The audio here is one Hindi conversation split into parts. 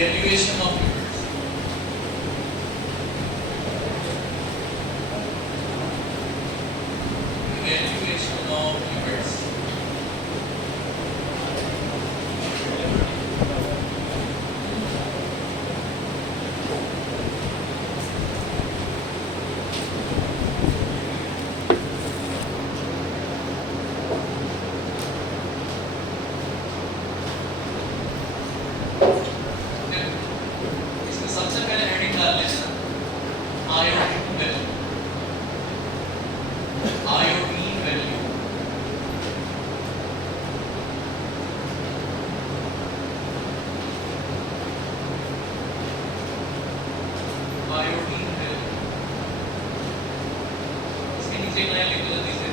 Evaluation of lipids. Evaluation of lipids. इसमें सबसे पहले हेडिंग डाल लेना iodine value. Iodine value iodine value इसके नीचे एक लाइन लिख दो जल्दी से।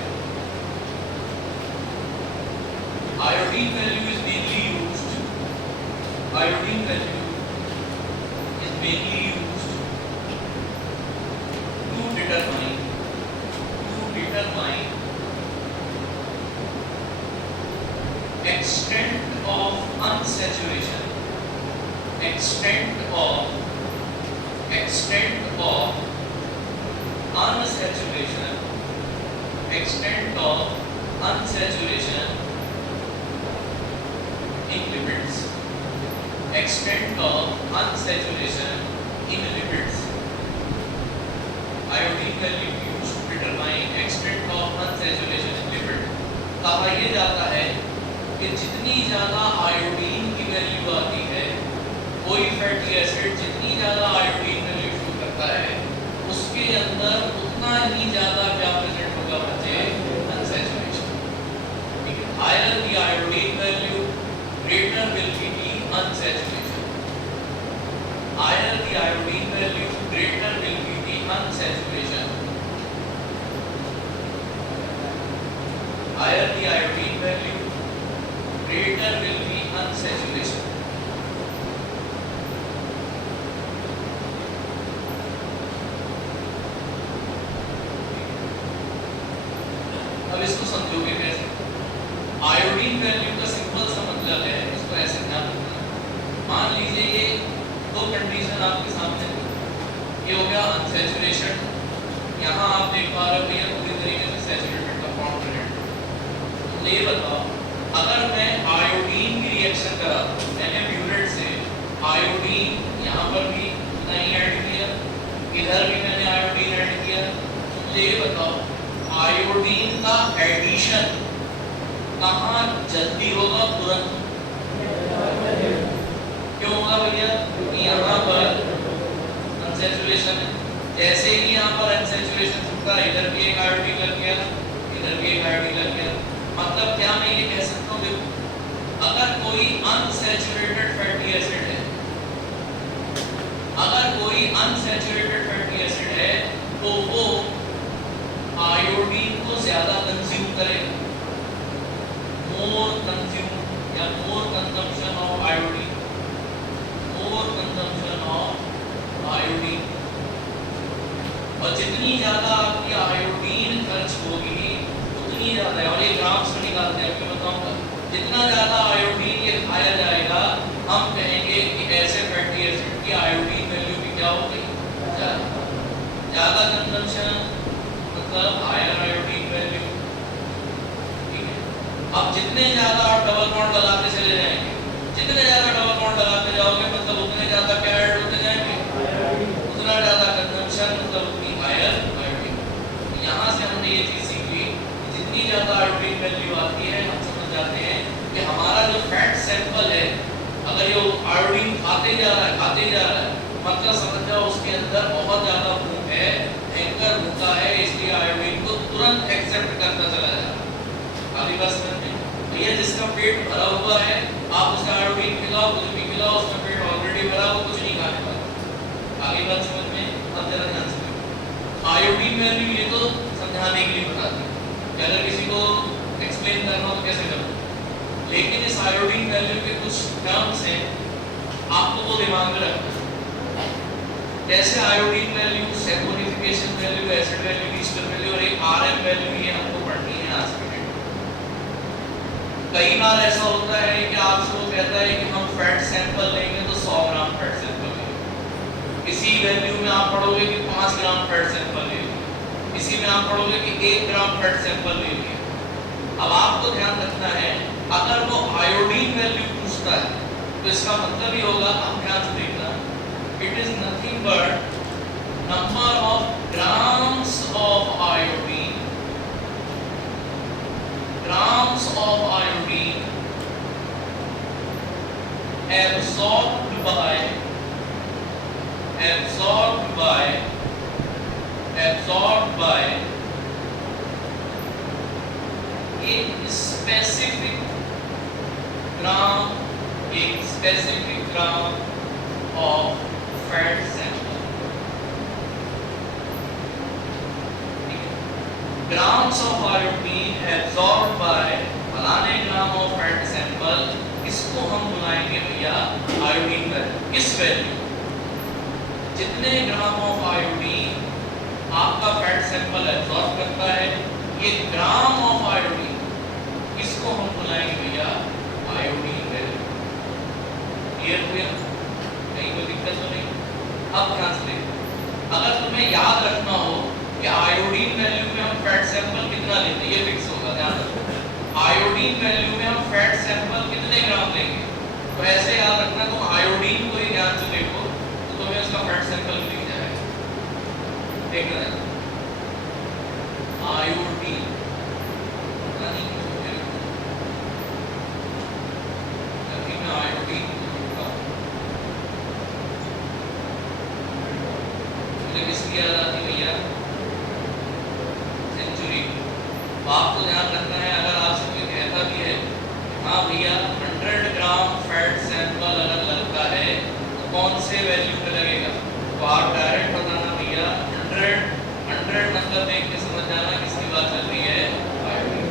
Iodine value is mainly used iodine value is mainly used to determine extent of unsaturation in lipids. Extent of unsaturation in lipids. Iodine value used to determine extent of unsaturation in lipid. कहा यह जाता है कि जितनी ज्यादा आयोडीन की वैल्यू आती है, कोई फैटी एसिड जितनी ज्यादा आयोडीन वैल्यू शो करता है, उसके अंदर उतना ही ज्यादा क्या प्रेजेंट होगा बच्चे? अनसैचुरेशन। ठीक है, higher the iodine value greater will be the unsaturation. Higher the iodine value, greater will be the unsaturation. Higher the iodine value, greater will be unsaturation. अब इसको समझोगे कैसे? आयोडीन वैल्यू का सिंपल सा मतलब है, इसको ऐसे ध्यान रखना। मान लीजिए ये दो कंडीशन आपके सामने, ये हो गया अनसैचुरेशन, यहाँ आप देख पा रहे हो भैया पूरी तरीके से सैचुरेटेड का फॉर्म प्रेजेंट। तो ये बताओ, अगर मैं आयोडीन की रिएक्शन करा दूं, मैंने ब्यूरेट से आयोडीन यहाँ पर भी नहीं ऐड किया, इधर भी मैंने आयोडीन ऐड किया, तो ये बताओ आयोडीन का एडिशन कहाँ जल्दी होगा? तुरंत। क्यों होगा भैया? क्योंकि यहाँ पर अनसैचुरेशन है। जैसे ही यहाँ पर अनसैचुरेशन छूटता है, इधर भी एक आयोडीन लग गया, इधर भी एक आयोडीन लग गया। मतलब क्या मैं ये कह सकता हूँ, देखो अगर कोई अनसैचुरेटेड फैटी एसिड है, अगर कोई अनसैचुरेटेड फैटी एसिड है, तो वो आयोडीन को ज्यादा कंज्यूम करेगा। more consume या more consumption of iodine, more consumption of iodine। और जितनी ज्यादा आपकी आयोडीन खर्च होगी उतनी ज्यादा, और ये ग्राम्स में निकालते हैं, मैं बताऊंगा, जितना ज्यादा आयोडीन ये खाया जाएगा, हम कहेंगे कि ऐसे फैटी एसिड की आयोडीन वैल्यू भी क्या होगी? ज्यादा कंजम्पशन मतलब हायर आयोडीन वैल्यू। अब जितने ज्यादा आप डबल बॉन्ड लगाते चले जाएंगे, जितने ज्यादा डबल बॉन्ड लगाते जाओगे मतलब उतने ज्यादा क्या ऐड होते जाएंगे? उतना ज्यादा कंजम्पशन मतलब उतनी हायर आयोडीन। यहाँ से हमने ये चीज सीखी, जितनी ज्यादा आयोडीन वैल्यू आती है, हम समझ जाते हैं कि हमारा जो फैट सैंपल है, अगर ये आयोडीन खाते जा रहा है, मतलब समझ जाओ उसके अंदर बहुत ज्यादा भूख है, भयंकर भूखा है, इसलिए आयोडीन को तुरंत एक्सेप्ट करता चला जा रहा है। आगे बात समझ में? भैया जिसका पेट भरा हुआ है, आप उसे आयोडीन खिलाओ, कुछ भी खिलाओ, उसका पेट ऑलरेडी भरा हो, कुछ नहीं खाने वाला। आगे बात समझ में? अब जरा ध्यान से आयोडीन वैल्यू ये तो समझाने के लिए बताती है कि अगर किसी को एक्सप्लेन करना हो तो कैसे करो, लेकिन इस आयोडीन वैल्यू के कुछ टर्म्स हैं, आपको वो दिमाग में रखना है। जैसे iodine value, saponification value, acid value, ester value और एक आरएम वैल्यू, ये हमको पढ़नी है आज के डेट। कई बार ऐसा होता है कि आपसे वो कहता है कि हम फैट सैंपल लेंगे तो 100 ग्राम फैट इसी वैल्यू में आप पढ़ोगे कि 5 ग्राम फैट सैंपल ले लिया, इसी में आप पढ़ोगे कि 1 ग्राम फैट सैंपल ले लिया। अब आपको ध्यान रखना है, अगर वो आयोडीन वैल्यू पूछता है तो इसका मतलब ही होगा, आप ध्यान से देखना, it is nothing but number of grams of iodine, grams of iodine absorbed by एक specific gram of fat sample। grams of iodine absorbed by फलाने ग्राम ऑफ फैट सैंपल, इसको हम बुलाएंगे भैया आयोडीन वैल्यू। किस वैल्यू, जितने ग्राम ऑफ आयोडीन आपका फैट सैंपल एब्जॉर्ब करता है, ये ग्राम ऑफ आयोडीन, इसको हम बुलाएंगे भैया आयोडीन वैल्यू। क्लियर हुआ? कहीं कोई दिक्कत तो नहीं? अब ध्यान से देखो, अगर तुम्हें याद रखना हो कि आयोडीन वैल्यू में हम फैट सैंपल कितना लेते हैं, ये फिक्स होगा, ध्यान रखो। आयोडीन वैल्यू में हम फैट सैंपल कितने ग्राम लेंगे, तो ऐसे याद रखना, तुम आयोडीन को ही ध्यान से देखो तो तुम्हें उसका फैट सैंपल मिल जाएगा। देखना है आयोडीन, आयोडीन मुझे किसकी याद आती भैया, सेंचुरी। आपको ध्यान रखना है, अगर आपसे कोई कहता भी है हाँ भैया 100 ग्राम फैट सैंपल अगर लगता है तो कौन से वैल्यू पे लगेगा, तो आप डायरेक्ट बताना भैया 100 मतलब देख के समझ जाना किसकी बात चल रही है, iodine.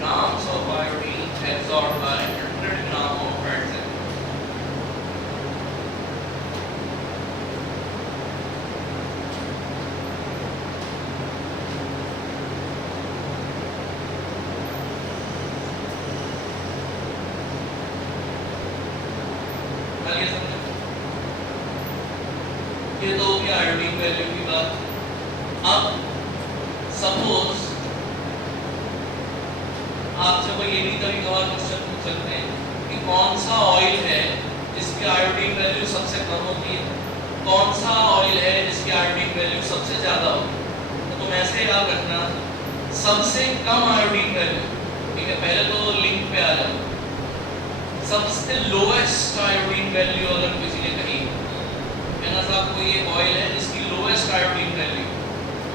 grams of iodine absorbed by 100 gram of fat sample। ये तो हो गया आयोडीन वैल्यू की बात। अब सपोज आपसे कोई ये भी कभी कभार क्वेश्चन पूछ सकते हैं कि कौन सा ऑयल है जिसकी आयोडीन वैल्यू सबसे कम होती है, कौन सा ऑयल है जिसकी आयोडीन वैल्यू सबसे ज्यादा होती है। तो तुम ऐसे याद रखना, सबसे कम आयोडीन वैल्यू, ठीक है, पहले तो लिंक पे आ जाओ, सबसे लोएस्ट आयोडीन वैल्यू अगर किसी ने कही है ना साहब, कोई एक ऑयल है जिसकी लोएस्ट आयोडीन वैल्यू,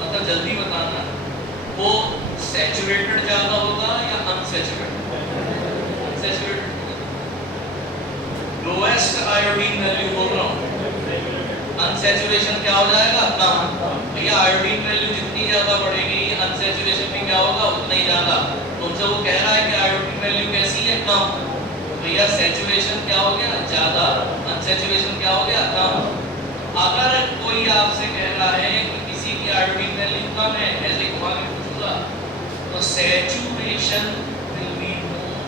मतलब जल्दी बताना, वो सैचुरेटेड ज्यादा होगा या unsaturated? Saturated. Lowest iodine value बोल रहा हूँ, अनसैचुरेशन क्या हो जाएगा, कम। भैया आयोडीन वैल्यू जितनी ज्यादा बढ़ेगी अनसैचुरेशन भी क्या होगा, उतना ही ज्यादा। तुमसे वो कह रहा है कि आयोडीन वैल्यू कैसी है, कम। भैया सैचुरेशन क्या हो गया, ज्यादा, अनसैचुरेशन क्या हो गया, कम। अगर कोई आपसे कह रहा है कि किसी की आयोडीन वैल्यू कम है, ऐसे घुमा के पूछूंगा, तो saturation will be more,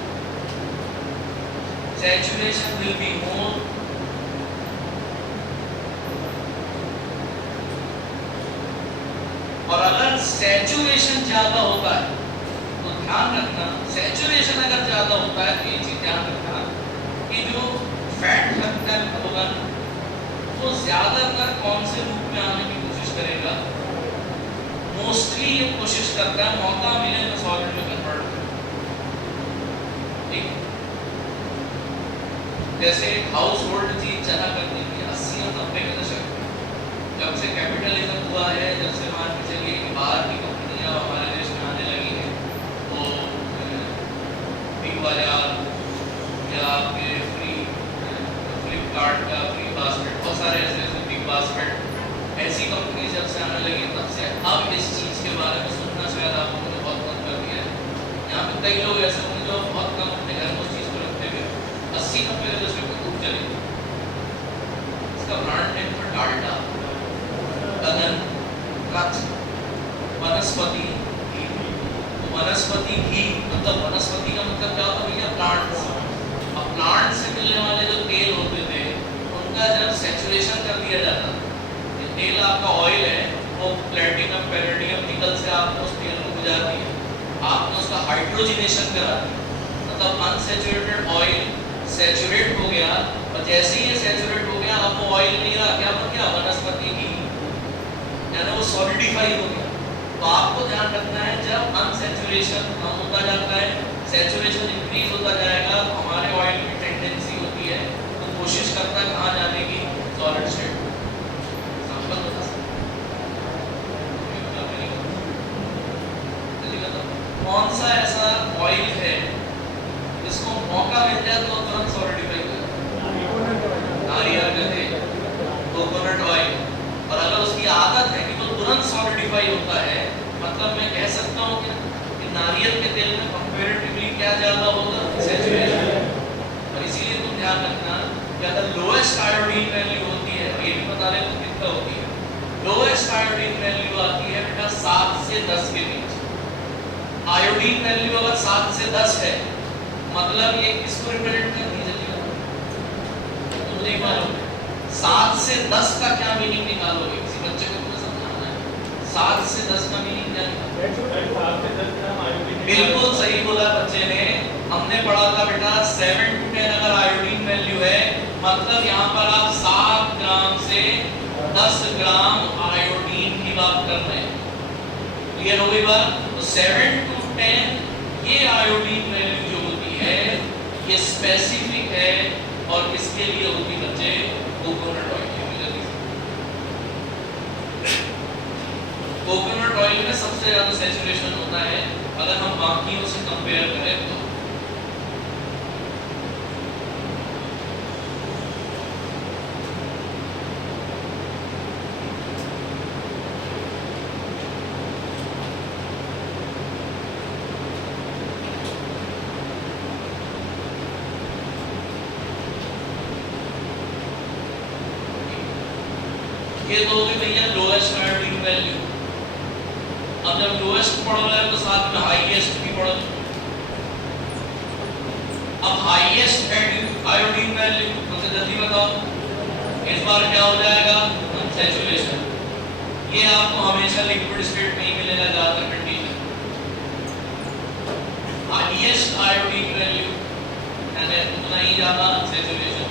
saturation will be more, और अगर saturation ज्यादा होता है तो ध्यान रखना, saturation अगर ज्यादा होता है तो ये चीज ध्यान रखना कि जो फैट कंटेंट होगा वो ज्यादातर कौन से रूप में आने की कोशिश करेगा, मोस्टली ये कोशिश करता है मौका मिले तो सॉलिड में कन्वर्ट करें। ठीक, जैसे हाउस होल्ड चीज चला करती थी 80 और 90 के दशक में, जब से कैपिटलिज्म हुआ है, जब से मान के चलिए कि बाहर की कंपनियां हमारे देश में आने लगी हैं, तो बिग बाजार या आपके फ्लिपकार्ट का फ्री बास्केट, बहुत सारे ऐसे बिग बास्केट, ऐसी कंपनी जब से आने लगी तब से अब इस चीज के बारे में सुनना शायद आप लोगों ने बहुत कम कर दिया है। यहाँ पे कई लोग ऐसे होंगे जो बहुत कम अपने घर में उस चीज को रखते हुए 80-90 के दशक में खूब चले। इसका ब्रांड नेम था डाल्डा, गगन, होता है जब सैचुरेशन कर दिया जाता है। ये तेल आपका ऑयल है, वो प्लेटिनम पैलेडियम निकल से आपने उस तेल को गुजार दिया, आपने उसका हाइड्रोजनेशन करा दिया, मतलब अनसैचुरेटेड ऑयल सैचुरेट हो गया, और जैसे ही ये सैचुरेट हो गया अब वो ऑयल नहीं रहा, क्या बन गया? वनस्पति घी, यानी वो सॉलिडिफाई हो गया। तो आपको ध्यान रखना है जब अनसैचुरेशन कम होता जाता है, सैचुरेशन इंक्रीज होता जाएगा, तो हमारे ऑयल की टेंडेंसी होती है तो कोशिश करता है कहाँ जाने की? Solid state. एग्जांपल बता सकते कौन सा ऐसा ऑयल है जिसको मौका मिल जाए तो तुरंत सॉलिडिफाई करे? नारियल का तेल, कोकोनट ऑयल। और अगर उसकी आदत है कि वो तुरंत सॉलिडिफाई होता है, मतलब मैं कह सकता हूँ कि नारियल के तेल में कंपैरेटिवली क्या ज्यादा होगा? सैचुरेशन। और इसीलिए तुम ध्यान रखना कि अगर लोएस्ट आयोडीन वैल्यू होती है, ये भी बता रहे तो कितना होती है, लोएस्ट आयोडीन वैल्यू आती है बेटा 7 से 10 के बीच। आयोडीन वैल्यू अगर 7 से 10 है, मतलब ये किसको रिप्रेजेंट करती है? तुम नहीं मालूम 7 से 10 का क्या मीनिंग निकालोगे? किसी बच्चे को तुम्हें समझाना है 7 से 10 का मीनिंग क्या निकालोगे? बिल्कुल सही बोला बच्चे ने, हमने पढ़ा था बेटा 7 to 10 अगर आयोडीन वैल्यू है, मतलब यहाँ पर आप 7 ग्राम से 10 ग्राम आयोडीन की बात कर रहे हैं। क्लियर हो गई बात? तो 7 to 10 ये आयोडीन वैल्यू जो होती है ये स्पेसिफिक है, और किसके लिए होती बच्चे? Coconut oil. कोकोनट ऑयल में सबसे ज्यादा सैचुरेशन होता है अगर हम बाकियों से कंपेयर करें तो। ये तो होगी भैया लोएस्ट आयोडीन वैल्यू। अब जब लोएस्ट पढ़ रहे हैं तो साथ में हाईएस्ट भी पढ़ो। अब हाईएस्ट आयोडीन वैल्यू मुझे जल्दी बताओ, इस बार क्या हो जाएगा? सैचुरेशन। ये आपको हमेशा लिक्विड स्टेट में ही मिलेगा ज्यादातर कंडीशन। हाईएस्ट आयोडीन वैल्यू यानी उतना ही ज्यादा सैचुरेशन।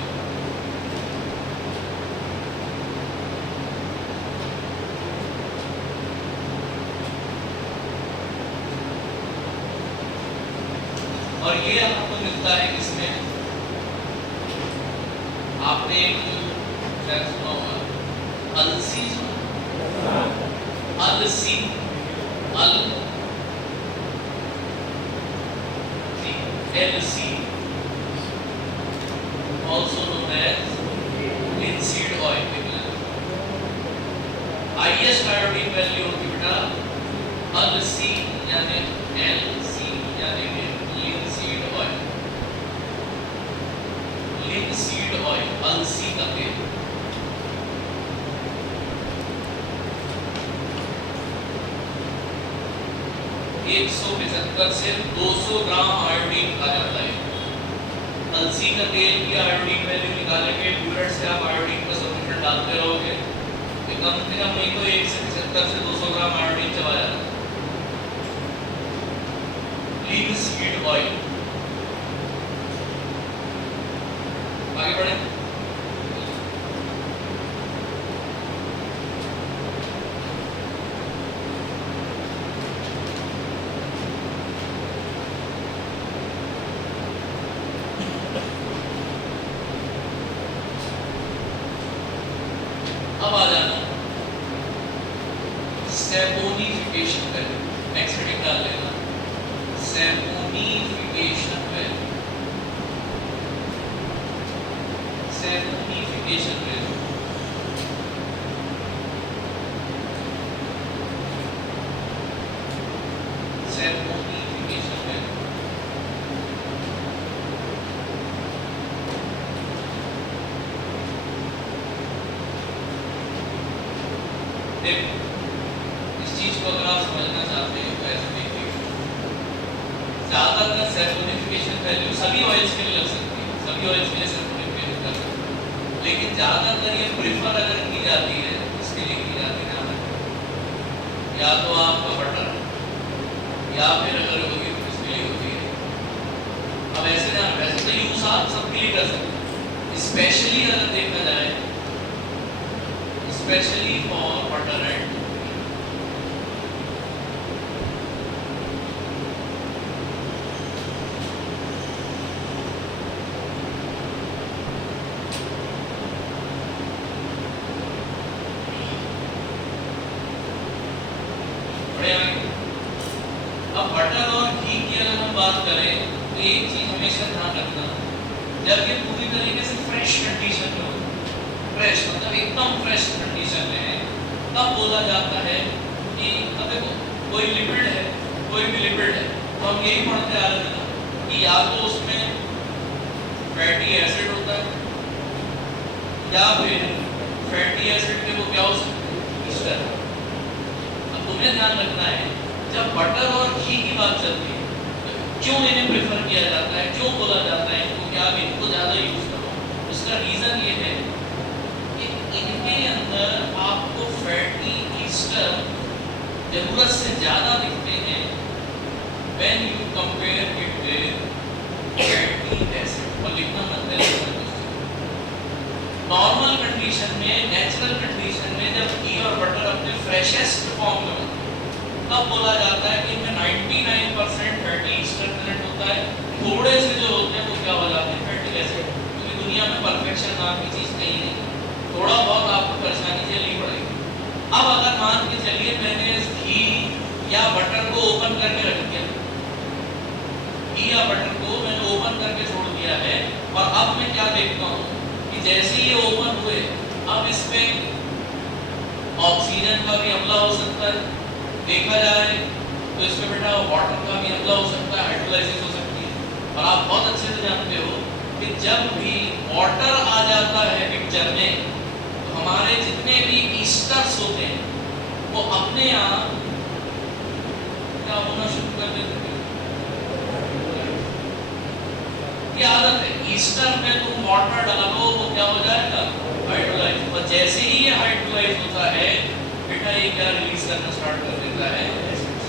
और ये आपको मिलता है किसमें? आपने एक शायद सुना होगा अलसी, अलसी, LC, also known as linseed oil। Highest iodine value होती बेटा अलसी यानी LC यानी linseed oil, linseed oil, अलसी का तेल। एक 175 से 200 ग्राम आयोडीन खा जाता है। अलसी का तेल की आयोडीन वैल्यू निकालेंगे, बुलेट से आप आयोडीन का सॉल्यूशन डालते रहोगे, कम से कम नहीं तो 175 से 200 ग्राम आयोडीन चला जाता है। linseed oil। आगे बढ़े। अब आ जाना सैपोनिफिकेशन वैल्यू, नेक्स्ट हेडिंग डाल लेना saponification value, saponification value. Saponification value देखो, इस चीज को अगर आप समझना चाहते हैं तो ऐसे देखिए, ज्यादातर सैपोनिफिकेशन वैल्यू सभी ऑयल्स के लिए लग सकती है, सभी ऑयल्स के लिए सैपोनिफिकेशन कर सकते हैं, लेकिन ज्यादातर ये प्रिफर अगर की जाती है इसके लिए की जाती है या तो आपका बटर या फिर अगर होगी तो इसके लिए होती है। अब वैसे तो यूज आप सबके लिए कर सकते हैं, स्पेशली अगर देखा जाए स्पेशली फॉर बटर एंड अब बटर और घी की अगर हम बात करें तो एक चीज हमेशा ध्यान रखना, जब ये पूरी तरीके से फ्रेश कंडीशन में हो, फ्रेश मतलब एकदम फ्रेश कंडीशन में है, तब बोला जाता है कि अब देखो कोई लिपिड है कोई भी लिपिड है तो हम यही पढ़ते आ रहे थे कि या तो उसमें फैटी एसिड होता है या फिर फैटी एसिड के वो क्या हो सकते हैं ईस्टर। अब तुम्हें ध्यान रखना है जब बटर और घी की बात चलती है तो क्यों इन्हें प्रेफर किया जाता है, क्यों बोला जाता है इनको कि आप इनको ज़्यादा यूज करो। उसका रीज़न ये है कि इनके अंदर आपको फैटी ईस्टर जरूरत से ज़्यादा दिखते हैं when you compare it with fatty acid. और लिखना मत है नॉर्मल कंडीशन में, नेचुरल कंडीशन में जब घी और बटर अपने फ्रेशेस्ट फॉर्म में होते हैं तब बोला जाता है कि इनमें 99% फैटी ईस्टर प्रेजेंट होता है, थोड़े से जो होते हैं वो क्या हो जाते हैं फैटी एसिड। क्योंकि दुनिया में परफेक्शन नाम की चीज़ नहीं है, थोड़ा बहुत आपको परेशानी झेलनी पड़ेगी। अब अगर मान के चलिए मैंने इस घी या बटर को ओपन करके रख दिया, घी या बटर को मैंने ओपन करके छोड़ दिया है और अब मैं क्या देखता हूँ कि जैसे ये ओपन हुए अब इसमें ऑक्सीजन का भी हमला हो सकता है, देखा जाए तो इसमें बेटा वाटर का भी हमला हो सकता है, हाइड्रोलाइसिस हो सकती है। और आप बहुत अच्छे से जानते हो कि जब भी वाटर आ जाता है पिक्चर में तो हमारे जितने भी ईस्टर्स होते हैं वो अपने आप क्या होना शुरू कर देते हैं। ये आदत है, ईस्टर में तुम वाटर डालो वो क्या हो जाएगा हाइड्रोलाइज, और जैसे ही ये हाइड्रोलाइज होता है बेटा ये क्या रिलीज करना स्टार्ट कर देता है एसिड्स।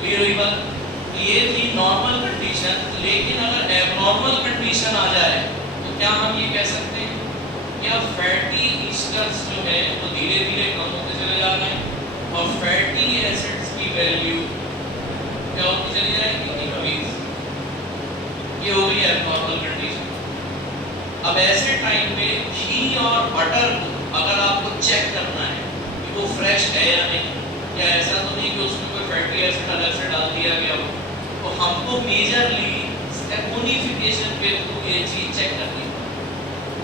क्लियर हुई बात? तो ये थी नॉर्मल कंडीशन। लेकिन अगर एबनॉर्मल कंडीशन आ जाए तो क्या हम ये कह सकते हैं कि अब फैटी ईस्टर्स जो है वो धीरे धीरे कम होते चले जा रहे हैं और फैटी एसिड्स की वैल्यू क्या होती चली जाएगी इंक्रीज। ये हो गई एबनॉर्मल कंडीशन। अब ऐसे टाइम पे घी और बटर को अगर आपको चेक करना है कि वो फ्रेश है या नहीं, या ऐसा तो नहीं कि उसमें कोई फैटी एसिड अलग से डाल दिया गया हो, तो हमको मेजरली सैपोनिफिकेशन पे ये चीज चेक करनी है।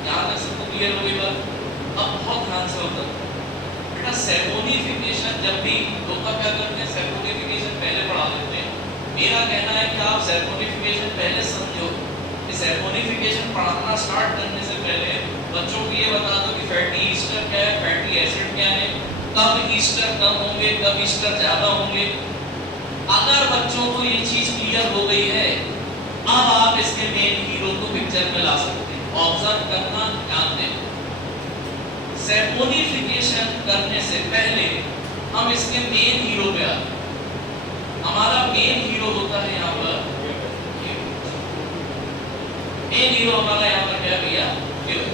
यहाँ तक सबको क्लियर हो गई बात? अब बहुत ध्यान से होता है बेटा सैपोनिफिकेशन जब भी लोग क्या करते हैं सैपोनिफिकेशन पहले पढ़ा देते हैं। मेरा कहना है कि आप सैपोनिफिकेशन पहले समझो कि सैपोनिफिकेशन पढ़ाना स्टार्ट करने से पहले बच्चों को ये बता दो कि फैटी ईस्टर क्या है, फैटी एसिड क्या है, कब ईस्टर कम होंगे, कब ईस्टर ज्यादा होंगे। अगर बच्चों को ये चीज क्लियर हो गई है अब आप इसके मेन हीरो को पिक्चर में ला सकते हैं। ऑब्जर्व करना, ध्यान देना। सैपोनिफिकेशन करने से पहले हम इसके मेन हीरो पे आते हैं। हमारा मेन हीरो होता है यहाँ पर, मेन हीरो हमारा यहाँ पर क्या भैया,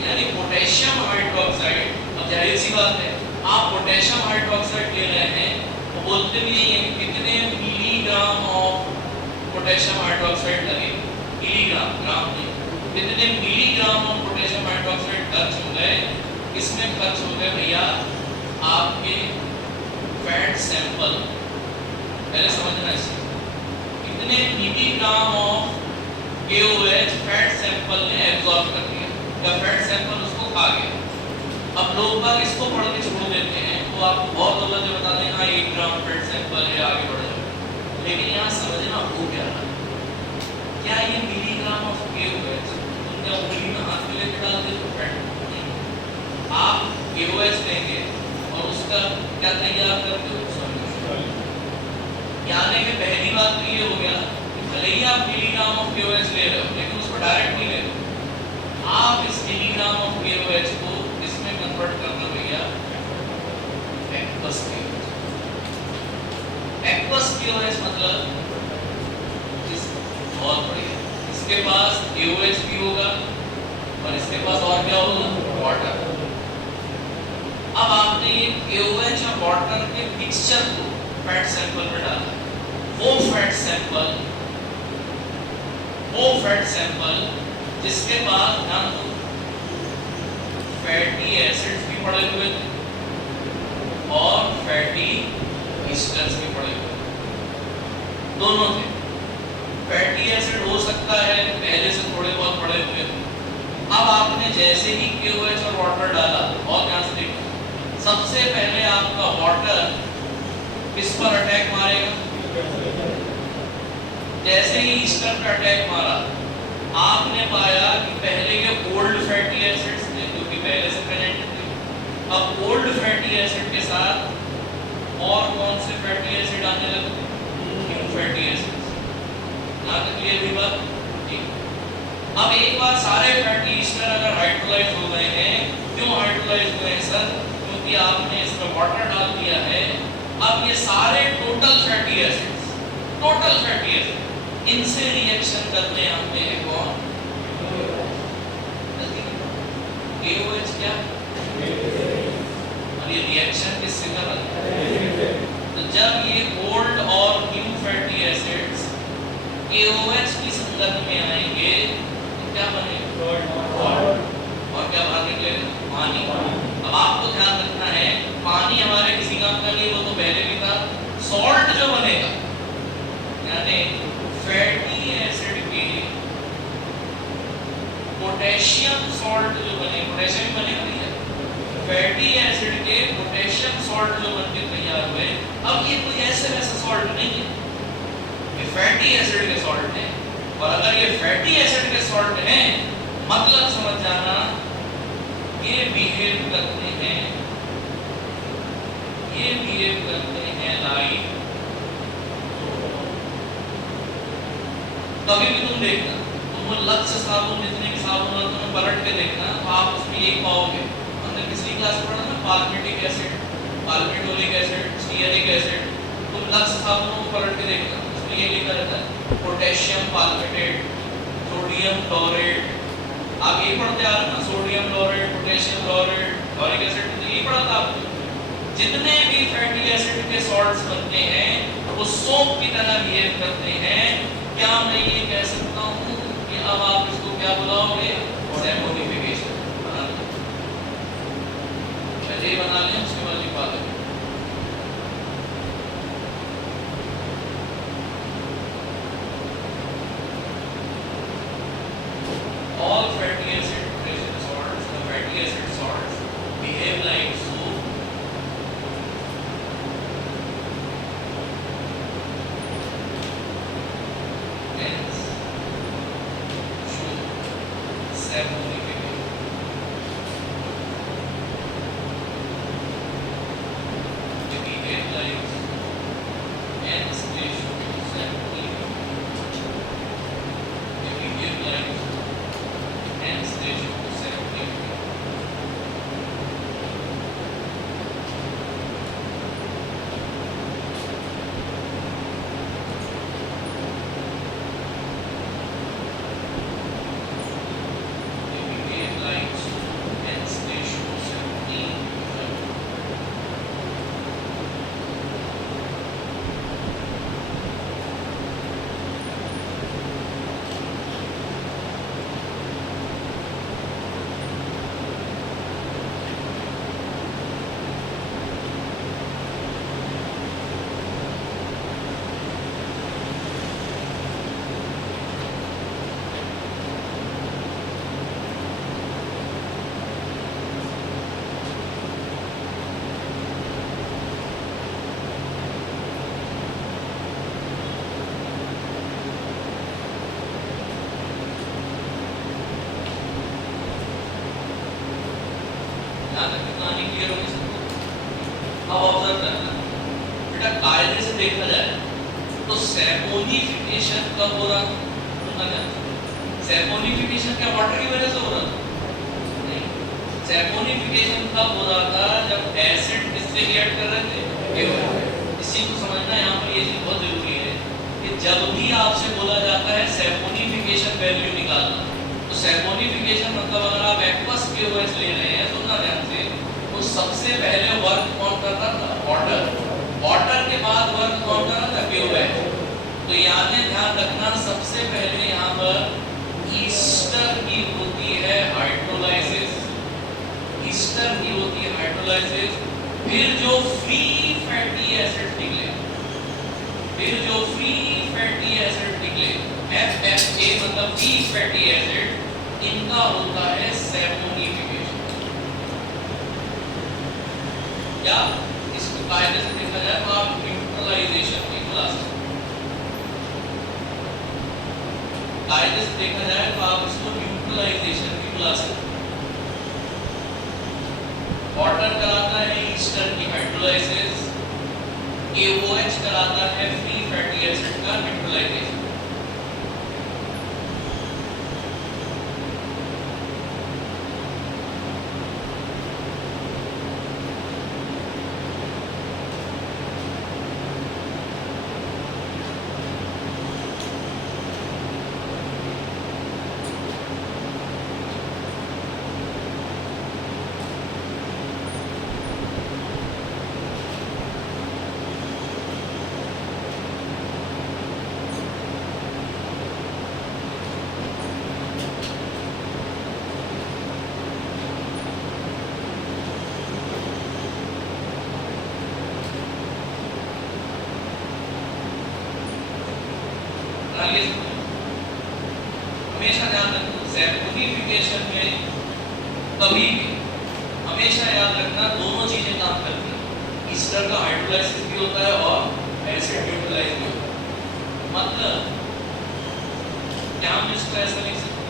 यानी पोटेशियम हाइड्रोक्साइड। अब जाहिर सी बात है आप पोटेशियम हाइड्रोक्साइड ले रहे हैं तो बोलते भी नहीं है कितने मिलीग्राम ऑफ पोटेशियम हाइड्रोक्साइड लगे, मिलीग्राम ग्राम नहीं, कितने मिलीग्राम ऑफ पोटेशियम हाइड्रोक्साइड खर्च हो गए। इसमें खर्च हो गए भैया आपके फैट सैंपल। पहले समझना इसे, कितने milligram of KOH fat sample ने एब्जॉर्ब कर लिया या फैट सैंपल उसको खा गया। अब लोग बाग इसको पढ़ के छोड़ देते हैं तो आपको बहुत गलत जो बता दें हाँ 1 ग्राम फैट सैंपल है आगे बढ़ जाए। लेकिन यहाँ समझना हो क्या रहा, क्या ये मिलीग्राम ऑफ KOH तुम क्या उंगली में हाथ में लेके डाल दे तो फैट। आप KOH लेंगे और उसका क्या तैयार करते हो सॉल्यूशन। यानी कि पहली बात तो ये हो गया भले ही आप मिलीग्राम ऑफ KOH ले रहे हो लेकिन उसको डायरेक्ट नहीं ले रहे हो, आप इस मिलीग्राम वाटर के मिक्सचर को फैट सैंपल में डाला, वो फैट सैंपल जिसके बाद ध्यान दो फैटी एसिड्स भी पड़े हुए थे और फैटी ईस्टर्स भी पड़े हुए थे, दोनों थे। फैटी एसिड हो सकता है पहले से थोड़े बहुत पड़े हुए थे। अब आपने जैसे ही KOH और वाटर डाला, बहुत ध्यान से देखो, सबसे पहले आपका वाटर किस पर अटैक मारेगा? जैसे ही ईस्टर पर अटैक मारा, आपने पाया कि पहले ये ओल्ड फैटी एसिड्स थे क्योंकि पहले से प्रेजेंट थे। अब ओल्ड फैटी एसिड के साथ और कौन से फैटी एसिड आने लगे? New fatty acids. यहाँ तक क्लियर हुई बात? ठीक। अब एक बार सारे फैटी ईस्टर अगर हाइड्रोलाइज हो गए हैं, क्यों हाइड्रोलाइज हुए हैं सर? क्योंकि आपने इसमें वाटर डाल दिया है। अब ये सारे टोटल फैटी एसिड इनसे रिएक्शन करने आते हैं कौन? KOH क्या? और ये रिएक्शन किससे कर रहा है? तो जब ये ओल्ड और न्यू फैटी एसिड्स KOH की संगत में आएंगे तो क्या बनेगा? और क्या बाहर निकलेगा? पानी। अब आपको ध्यान रखना है, पानी हमारे किसी काम का नहीं, वो तो पहले भी था। सॉल्ट जो बनेगा, यानी फैटी एसिड के पोटेशियम सॉल्ट जो बने, पोटेशियम बनेगा भैया, फैटी एसिड के पोटेशियम सॉल्ट जो बनके तैयार हुए, अब ये कोई ऐसे वैसे सॉल्ट नहीं है, ये फैटी एसिड के सॉल्ट हैं। और अगर ये फैटी एसिड के सॉल्ट हैं, मतलब समझ जाना ये बिहेव करते हैं लाइक, कभी भी तुम देखना, तुम वो लक्ष्य साबुन जितने भी साबुन होते हैं पलट के देखना, तो आप उसमें एक पाओगे। हमने पिछली क्लास में पढ़ा ना, palmitic acid, palmitoleic acid, stearic acid. तुम लक्ष्य साबुनों को पलट के देखना, उसमें ये लिखा रहता है पोटेशियम पाल्मिटेट, सोडियम क्लोराइड। आप ये पढ़ते आ रहे ना, sodium chloride, potassium chloride, boric acid, तो ये पढ़ा था आपको। जितने भी फैटी एसिड के सॉल्ट्स बनते हैं वो सोप की तरह बिहेव करते हैं। क्या मैं ये कह सकता हूँ कि अब आप इसको क्या बुलाओगे? सैपोनिफिकेशन। पहले बना लें, उसके बाद लिखवा दें। All fatty acid salts, the fatty acid salts behave like soap. Hence, show saponification. They behave like soap. Hence, they show saponification. They behave like soap. Hence, they show saponification. They behave like soap. Hence, they show saponification. यहाँ तक की कहानी क्लियर होगी सबको? अब ऑब्जर्व करना बेटा, कायदे से देखा जाए तो सैपोनिफिकेशन कब हो रहा था? सुनना ध्यान से। सैपोनिफिकेशन क्या वाटर की वजह से हो रहा था? नहीं। सैपोनिफिकेशन कब हो रहा था? जब एसिड किससे रिएक्ट कर रहे थे? KOH। इस चीज को समझना, यहाँ पर ये चीज बहुत जरूरी है कि जब भी आपसे बोला जाता है सैपोनिफिकेशन वैल्यू निकालना, तो सैपोनिफिकेशन मतलब अगर आप एक्वस KOH ले रहे हैं, सुनना ध्यान से, तो सबसे पहले वर्क कौन कर रहा था? POH। तो यहाँ पे ध्यान रखना, सबसे पहले यहाँ पर ईस्टर की होती है हाइड्रोलाइसिस, ईस्टर की होती है हाइड्रोलाइसिस। फिर जो फ्री फैटी एसिड निकले, फिर जो फ्री फैटी एसिड निकले, FFA मतलब फ्री फैटी एसिड, इनका होता है सैपोनिफिकेशन। या इसको कायदे से देखा जाए तो आप न्यूट्रलाइजेशन भी बुला सकते हैं, कायदे से देखा जाए तो आप इसको न्यूट्रलाइजेशन भी बुला सकते हैं। वाटर कराता है ईस्टर की हाइड्रोलाइसिस, KOH कराता है फ्री फैटी एसिड का न्यूट्रलाइजेशन। हमेशा ध्यान रखना, सैपोनिफिकेशन में कभी भी हमेशा याद रखना दोनों चीजें काम करती हैं, ईस्टर का हाइड्रोलाइसिस भी होता है और एसिड न्यूट्रलाइज भी होता है। मतलब क्या हम इसको ऐसा लिख सकते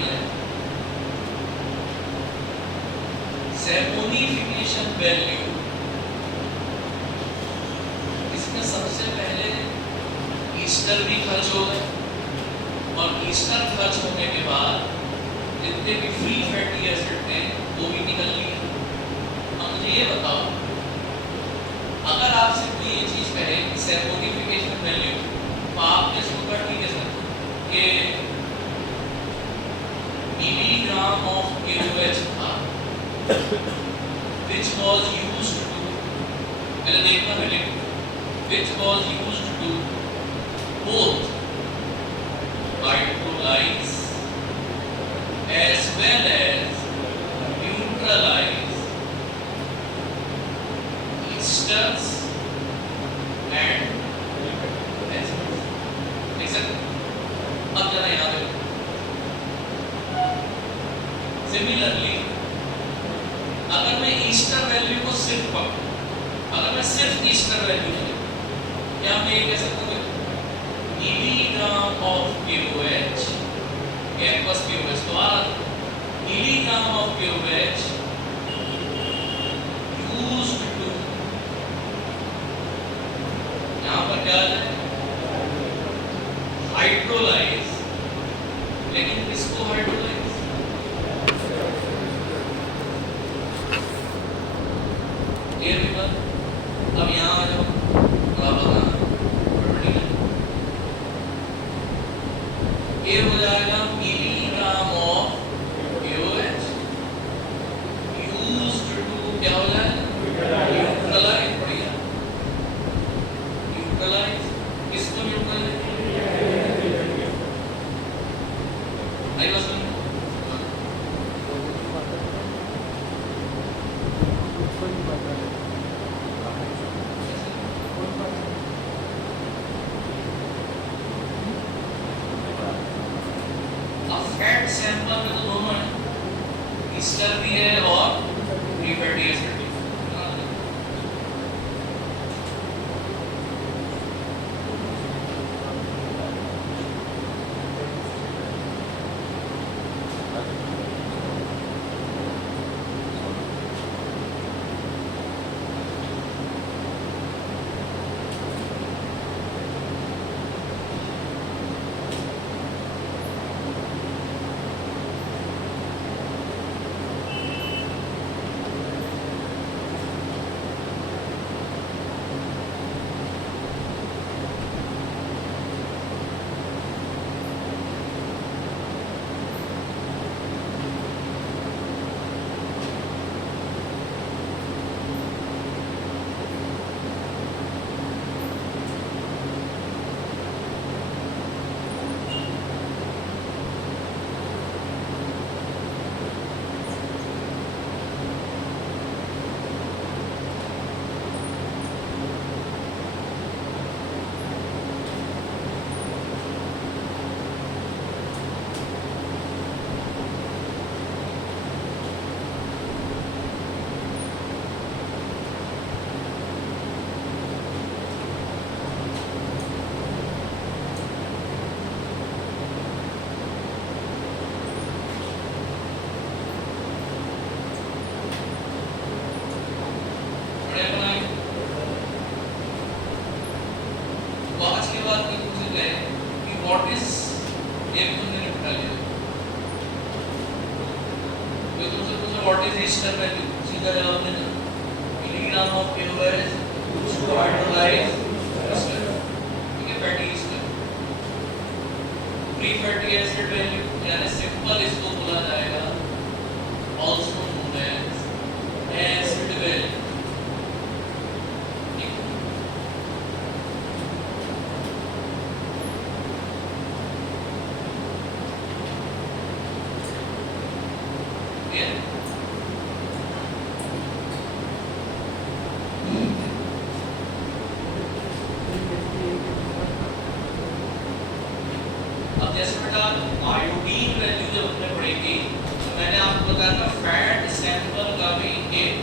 हैं, सैपोनिफिकेशन वैल्यू, इसमें सबसे पहले ईस्टर भी खर्च हो गए, और ईस्टर खर्च होने के बाद जितने भी फ्री फैटी एसिड थे वो भी निकल लिए। अब मुझे ये बताओ, अगर आपसे कोई ये चीज कहे कि सैपोनिफिकेशन वैल्यू, तो आपने इसको कर ठीक है सर कि मिलीग्राम ऑफ KOH था which was used to, पहले देखना पहले, which was used to both hydrolyze as well as neutralize esters and acids। अब जरा याद रखो, सिमिलरली अगर मैं ईस्टर वैल्यू को सिर्फ पकड़ूं, अगर मैं सिर्फ ईस्टर वैल्यू को देखूं, क्या मैं ये कह सकता हूँ milligram of KOH, campus KOH, तो milligram of KOH used to, यहाँ पर क्या है हाइड्रोलाइज, लेकिन किसको हाइड्रोलाइज, ये भी बात। अब यहाँ आ जाओ, ये हो जाएगा milligram of KOH used to, क्या हो जाएगा न्यूट्रलाइज, बढ़िया, न्यूट्रलाइज, किसको न्यूट्रलाइज, आई बात सुन, फैट सैंपल में तो दोनों है, ईस्टर भी है और फ्री फैटी एसिड भी। कोई तुमसे पूछे व्हाट इज ईस्टर वैल्यू, सीधा जवाब देना milligram of KOH to hydrolyze ester, ठीक है, fatty ester. Free fatty acid value यानी सिंपल इसको बोला जाएगा also known as acid value. अब जैसे बेटा आयोडीन वैल्यू जब हमने पढ़ी थी तो मैंने आपको बताया था फैट सैंपल का भी एक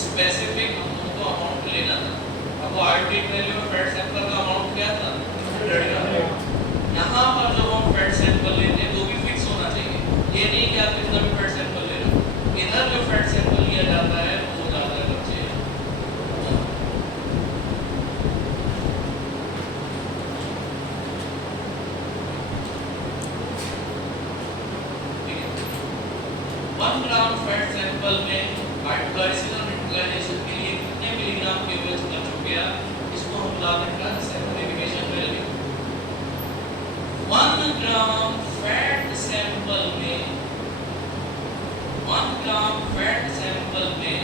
स्पेसिफिक हमको अमाउंट लेना था। अब वो आयोडीन वैल्यू में फैट सैंपल का अमाउंट क्या था 100 ग्राम। यहाँ पर जब हम फैट सैंपल लेते हैं तो भी फिक्स होना चाहिए, ये नहीं कि आप कितना भी फैट सैंपल ले लो, इधर जो फैट सैंपल लिया जाता है वो हो जाता है बच्चे ग्राम फैट सैंपल में हाइड्रोलाइसिस और न्यूट्रलाइजेशन के लिए कितने मिलीग्राम KOH खर्च हो गया, इसको हम ला देंगे सैंपलिफिकेशन वैल्यू। 1 ग्राम फैट सैंपल में 1 ग्राम फैट सैंपल में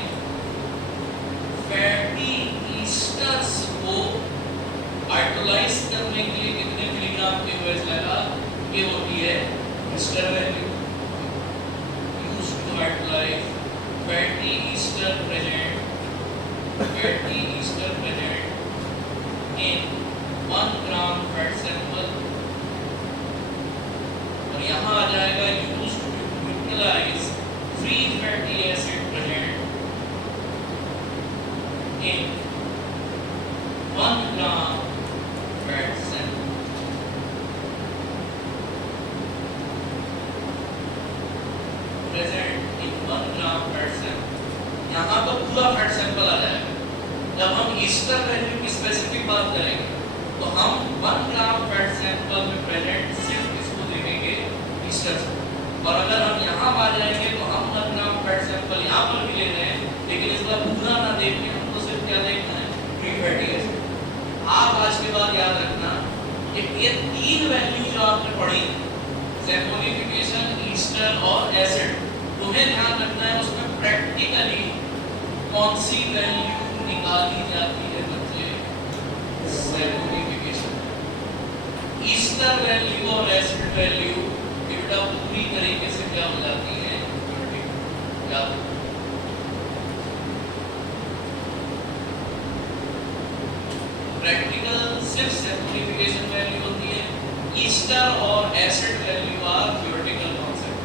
फैटी ईस्टर्स को हाइड्रोलाइज करने के लिए कितने मिलीग्राम KOH लगा, ये होती है Easter value. Hydrolyze fatty ester present in 1 gram fat sample और यहाँ आ जाएगा used to neutralize free fatty acid present in 1 gram fat sample। present in 1 gram fat sample, यहाँ पर पूरा फैट सैंपल आ जाएगा। जब हम ईस्टर वैल्यू की स्पेसिफिक बात करेंगे तो हम 1 ग्राम फैट सैंपल में प्रेजेंट सिर्फ इसको देखेंगे ईस्टर से, और अगर हम यहाँ आ जाएंगे तो हम 1 ग्राम फैट सैंपल यहाँ पर भी ले रहे हैं, लेकिन इसका पूरा ना देख के हमको सिर्फ क्या देखना है, फ्री फैटी एसिड। आप आज के बाद याद रखना कि ये तीन वैल्यू जो आपने पढ़ी सैंपलिफिकेशन, ईस्टर और एसिड, तुम्हें ध्यान रखना है उसमें प्रैक्टिकली कौन सी वैल्यू निकाली जाती है बच्चे, सैंपलिफिकेशन। ईस्टर वैल्यू और एसिड वैल्यू बेटा पूरी तरीके से क्या हो जाती है, याद प्रैक्टिकल सिर्फ सैंपलिफिकेशन वैल्यू होती है, ईस्टर और acid value are theoretical concept.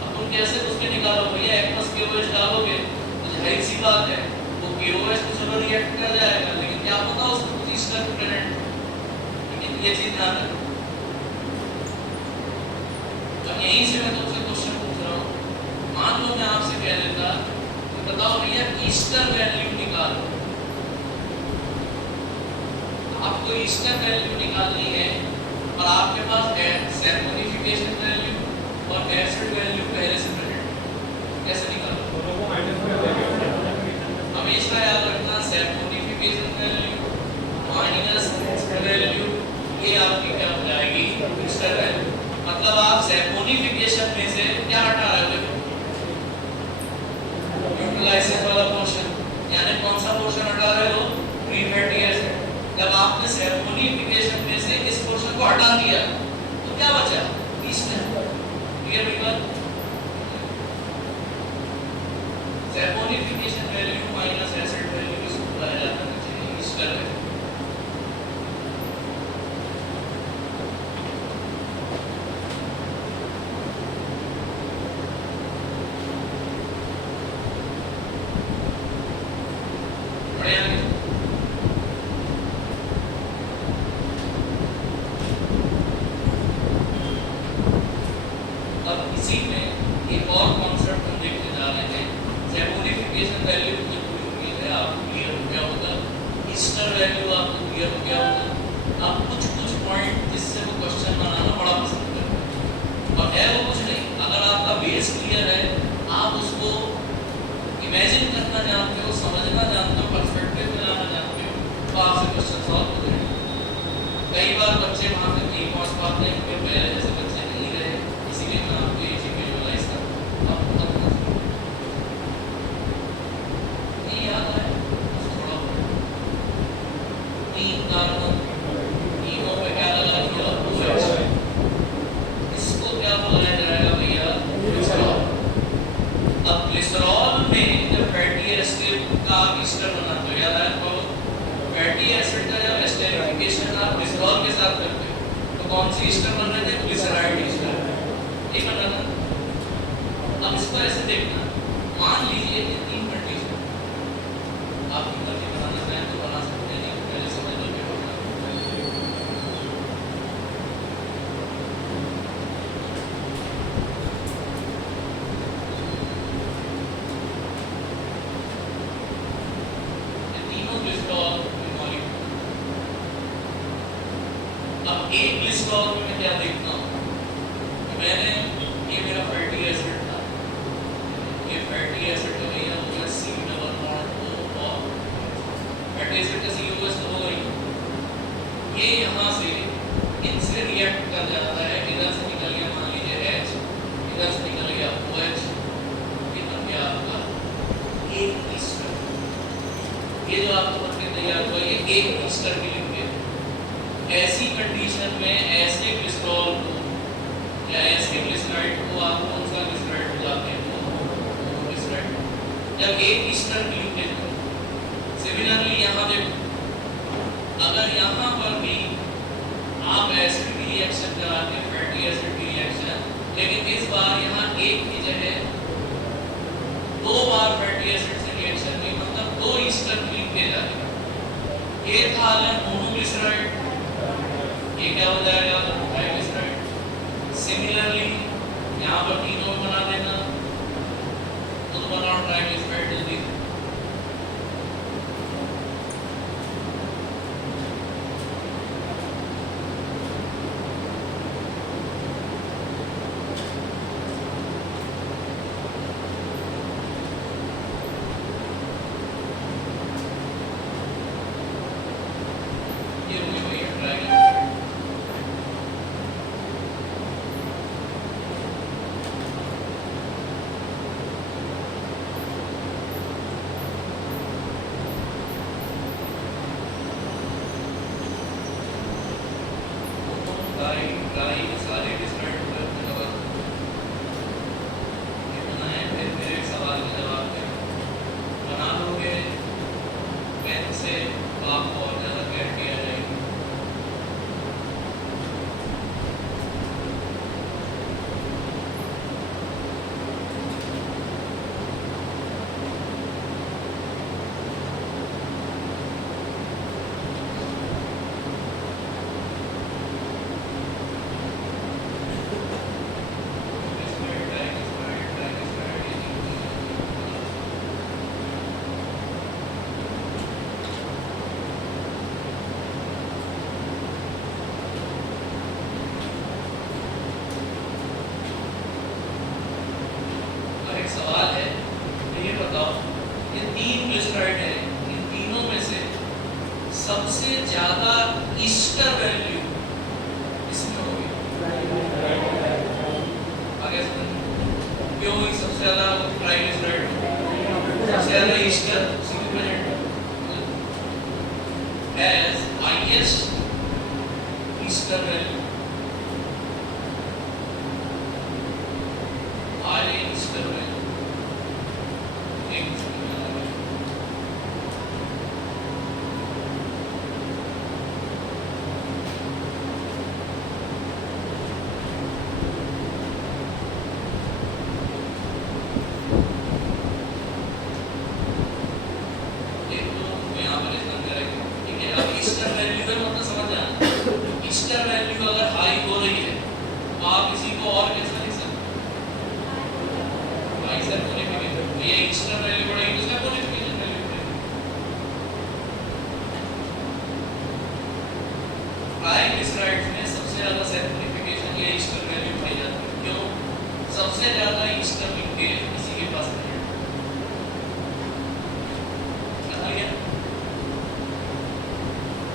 अब तुम कैसे उसके निकालो भैया, एक्वस KOH डालोगे तो जाहिर सी बात है वो KOH तो चलो रिएक्ट कर जाएगा, लेकिन क्या पता उसमें कुछ ईस्टर प्रेजेंट, लेकिन ये चीज ध्यान रखो। अब यहीं से मैं तुमसे क्वेश्चन पूछ रहा हूँ, मान लो मैं आपसे कह देता तो बताओ भैया ईस्टर वैल्यू निकालो, आपको ईस्टर वैल्यू निकालनी है और आपके पास सैंपलिफिकेशन वैल्यू और एसिड वैल्यू पहले से प्रेजेंट, कैसे निकालो? हमेशा याद रखना सैंपलिफिकेशन वैल्यू माइनस एसिड वैल्यू, ये आपकी क्या हो जाएगी, ईस्टर वैल्यू। मतलब आप सैंपलिफिकेशन में से क्या हटा रहे हो, न्यूट्रलाइजेशन वाला पोर्शन, यानी कौन सा पोर्शन हटा रहे हो, फ्री फैटी एसिड। जब आपने सैंपलिफिकेशन में से इस पोर्शन को हटा दिया तो क्या बचा, ईस्टर। क्लियर बिल्कुल? सैंपलिफिकेशन वैल्यू माइनस एसिड वैल्यू इसको बताया जाता है ईस्टर वैल्यू। इसी में एक और कॉन्सेप्ट हम देखने जा रहे हैं, सैंपलिफिकेशन वैल्यू की पूरी उम्मीद है आपको क्लियर हो गया होगा, ईस्टर वैल्यू आपको क्लियर हो गया होगा। आप कुछ पॉइंट जिससे वो क्वेश्चन बनाना बड़ा पसंद करते हैं, और है वो कुछ नहीं, अगर आपका बेस क्लियर है आप आप ईस्टर बनाते हो, याद है आपको? फैटी एसिड का जब एस्टेरिफिकेशन आप ग्लिसरॉल के साथ करते हो तो कौन सी ईस्टर बन रहे थे? ग्लिसराइड ईस्टर, ठीक बना था। अब इसको ऐसे देखना, मान लीजिए कि 3 कंडीशन आप मर्जी बनाना चाहें तो बना सकते हैं, नहीं पहले समझ लो क्या होगा। ये तीनों ग्लिसरॉल मॉलिक्यूल, अब एक ग्लिसरॉल में मैं क्या देखता हूँ कि मैंने, ये मेरा फैटी एसिड था, ये फैटी एसिड का भैया हो गया C डबल बॉन्ड O और फैटी एसिड का COS तो होगा ही। ये यहाँ से इनसे रिएक्ट कर जाता है, इधर से निकल गया मान लीजिए H, इधर से निकल गया OH, ये बन गया आपका एक ईस्टर। ये जो आपको बन के तैयार हुआ ये एक ईस्टर की लिंकेज। ऐसी कंडीशन में ऐसे ग्लिसरॉल को या ऐसे ग्लिसराइड को आप कौन सा ग्लिसराइड बुलाते हैं? जब एक ईस्टर की लिंकेज करो। सिमिलरली यहाँ देखो, अगर यहाँ पर भी आप एसिड की रिएक्शन कराते हैं, फैटी एसिड की रिएक्शन, लेकिन इस बार यहाँ एक की जगह 2 बार फैटी एसिड से रिएक्शन हुई, मतलब 2 ईस्टर की लिंकेज आ गई। ये था मोनोग्लिसराइड, ये क्या हो जाएगा? ट्राइग्लिसराइड। सिमिलरली यहाँ पर तीनों बना देना, तो बना ट्राइग्लिसराइड जल्दी। ये हो गई भैया ट्राइग्लिसराइड। सारे डिस्क्राइब हो गए अपने जवाब। ये बनाए फिर मेरे सवाल के जवाब में बना दोगे, पेन से आपको और ज़्यादा क्लैरिटी आ जाएगी। सवाल है, तो ये बताओ, ये 3 ग्लिसराइड है, इन तीनों में से सबसे ज्यादा ईस्टर वैल्यू इसमें होगी? आगे क्यों होगी सबसे ज्यादा ट्राइग्लिसराइड? सबसे ज्यादा ester as highest ester value, ester value ester value अगर हाई हो रही है तो आप इसी को और कैसे लिख सकते हैं? हाई सर्कुलेशन, ये ईस्टर वैल्यू बढ़ेगी तो सर्कुलेशन वैल्यू बढ़ेगी। ट्राइग्लिसराइड्स में सबसे ज्यादा सर्कुलेशन ये ईस्टर वैल्यू पाई जाती है। क्यों? सबसे ज्यादा ईस्टर लिंकेज इसी के पास है।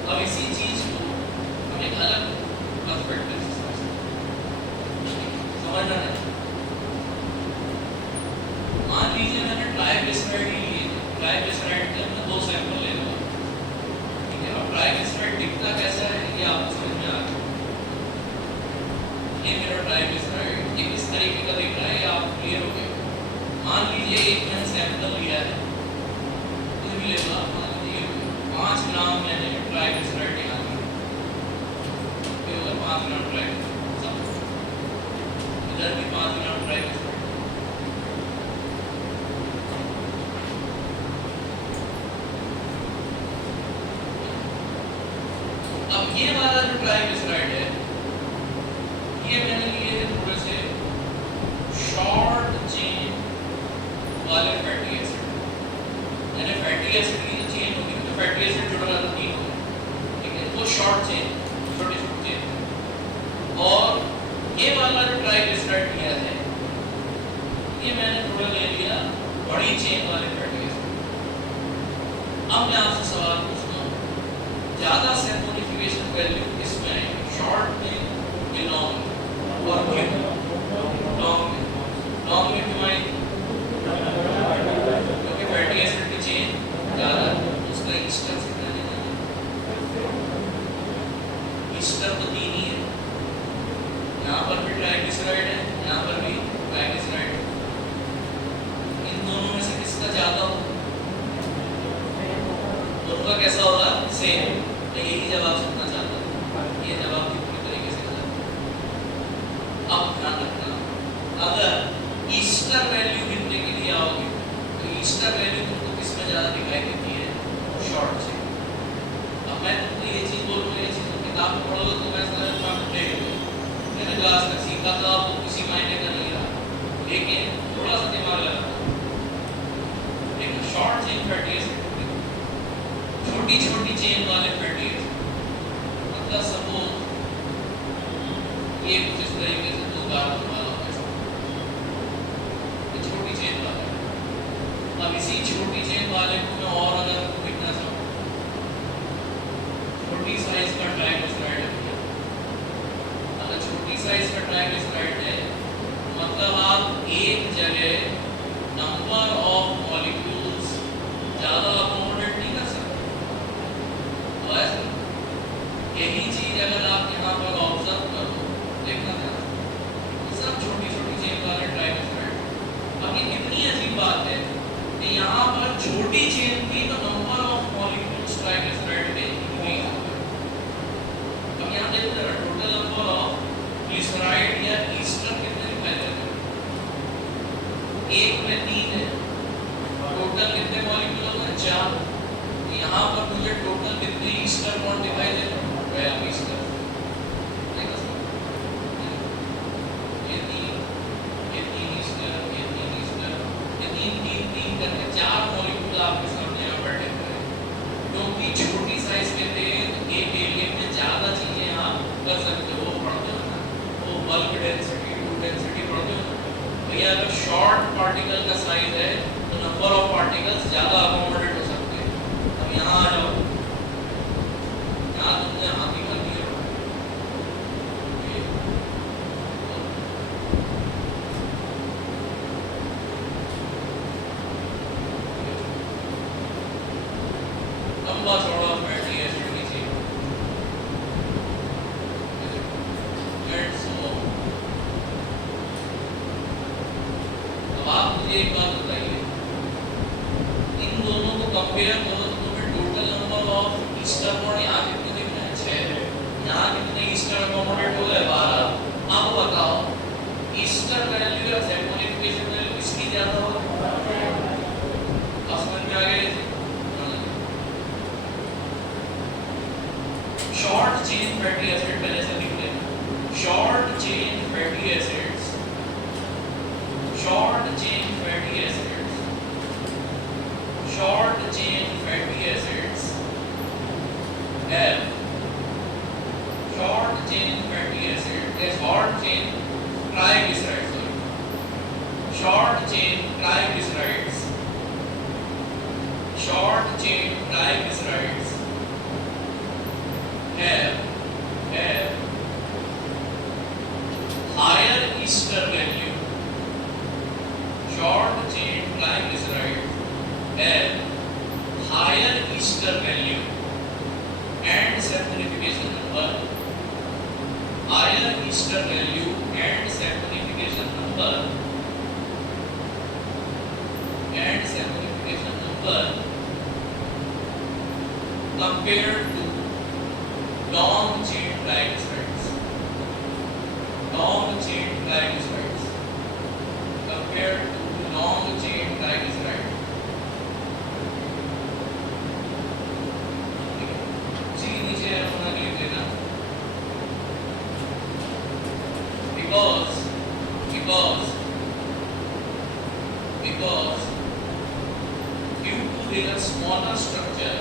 अब इसी चीज को हम एक अलग पर्सपेक्टिव से समझना है। मान लीजिए मैंने ट्राइग्लिसराइड ही लिए, ट्राइग्लिसराइड के मैं 2 सैंपल ले लूंगा, ठीक है। अब ट्राइग्लिसराइड दिखता कैसा है ये आपको समझ में आ गया। ये मेरा ट्राइग्लिसराइड ये किस तरीके का दिख रहा है ये आप क्लियर हो गए। मान लीजिए एक मैंने सैंपल लिया है, कुछ भी मिलेगा, मान लीजिए 5 ग्राम मैंने ट्राइग्लिसराइड यहाँ पर, ये होगा 5 ग्राम ट्राइग्लिसराइड, इधर भी 5 ग्राम ट्राइग्लिसराइड। अब ये वाला जो ट्राइग्लिसराइड है, ये मैंने लिए थोड़े से शॉर्ट चेन वाले फैटी एसिड, यानी फैटी एसिड की जो चेन होगी तो फैटी एसिड जुड़ा रहता 3 होगा, ठीक है, वो शॉर्ट चेन, छोटी छोटी चेन। और ये वाला जो ट्राइग्लिसराइड लिया है, ये मैंने थोड़ा ले लिया बड़ी चेन वाले फैटी एसिड। अब मैं आपसे सवाल पूछता हूँ, ज्यादा सैचुरेशन वैल्यू किसमें आएगी, शॉर्ट में या लॉन्ग में? और क्यों लॉन्ग में? लॉन्ग में क्यों आएगी? क्योंकि फैटी एसिड की चेन ज्यादा है, उसका ईस्टर से क्या लेना है? ईस्टर तो 3 ही है, यहाँ पर भी ट्राइग्लिसराइड है, यहाँ पर भी ट्राइग्लिसराइड है। इन दोनों में से किसका ज्यादा होगा? दोनों का कैसा होगा? सेम। तो यही जवाब सुनना चाहता हूँ, ये जवाब की पूरी तरीके से गलत है। अब ध्यान रखना, अगर ईस्टर वैल्यू गिनने के लिए आओगे तो ईस्टर वैल्यू तुमको किसमें ज्यादा दिखाई देती है? शॉर्ट से। अब मैं तुमको ये चीज बोलूँगा, ये चीज तुम किताब में पढ़ोगे तो मैं समझ मैंने क्लास में सीखा था, वो किसी मायने का नहीं रहा, लेकिन थोड़ा सा दिमाग लगा। लेकिन शॉर्ट चेन फैटी एसिड, छोटी छोटी चेन वाले फैटी एसिड, मतलब सपोज ये कुछ इस तरीके से 2 कार्बन वाला होगा, ये छोटी चेन वाला है। अब इसी छोटी चेन वाले को मैं और अगर लिखना चाहूँ, छोटी साइज का ट्राइग्लिसराइड है, अगर छोटी साइज का ट्राइग्लिसराइड है मतलब आप एक जगह नंबर ऑफ मॉलिक्यूल्स ज्यादा अकोमोडेट नहीं कर सकते। तो ऐसा यही चीज अगर आप यहाँ पर ऑब्जर्व करो, देखना था, सब छोटी छोटी चेन वाले ट्राइग्लिसराइड। अब ये कितनी अजीब बात है कि यहाँ पर छोटी चेन थी तो नंबर ऑफ मॉलिक्यूल्स ट्राइग्लिसराइड में इंक्रीज हो गए। अब यहाँ देखते हैं टोटल नंबर ऑफ ग्लिसराइड या ईस्टर कितने दिखाई दे रहे हैं? 1 में 3 है, टोटल कितने मॉलिक्यूल हो गए? 4। यहाँ पर मुझे टोटल कितने ईस्टर बॉन्ड दिखाई दे रहे हैं? 12 ईस्टर। ये 3 ईस्टर, ये 3 ईस्टर, ये 3 करके 4 मॉलिक्यूल आपके सामने यहाँ बैठे हुए हैं। क्योंकि छोटी साइज के थे तो एक एरिया में ज्यादा चीजें आप कर सकते हो, पढ़ते हो ना, वो बल्क डेंसिटी, टू डेंसिटी पढ़ते हो ना। भैया अगर शॉर्ट पार्टिकल का साइज है तो नंबर ऑफ पार्टिकल्स ज्यादा अकोमोडेट हो सकते हैं। अब यहाँ आ जाओ, यहाँ तुमने हाथ निकाल दिया, लंबा चौड़ा फैटी एसिड की चेन, अब आप मुझे एक बात बताइए, इन दोनों को कंपेयर करो तो तुम्हें total number of ester bond यहाँ कितने दिख रहे हैं? 6। यहाँ कितने ईस्टर अकोमोडेट हो गए? 12। अब बताओ ईस्टर वैल्यू या सैचुरेशन वैल्यू किसकी ज्यादा होगी? समझ में आ गया? शॉर्ट चेन फैटी एसिड पहले से लिख लेना, short chain fatty acids, short chain fatty acids, short chain fatty acids have short chain fatty acid, a short chain triglycerides, short chain triglycerides, short chain triglycerides have higher ester value. Short chain triglycerides have higher ester value and saponification number, higher ester value and saponification number, and saponification number compared to long chain triglycerides. Long chain triglycerides compared to long chain triglycerides. उसी के नीचे अपना लिख देना because due to their smaller structure,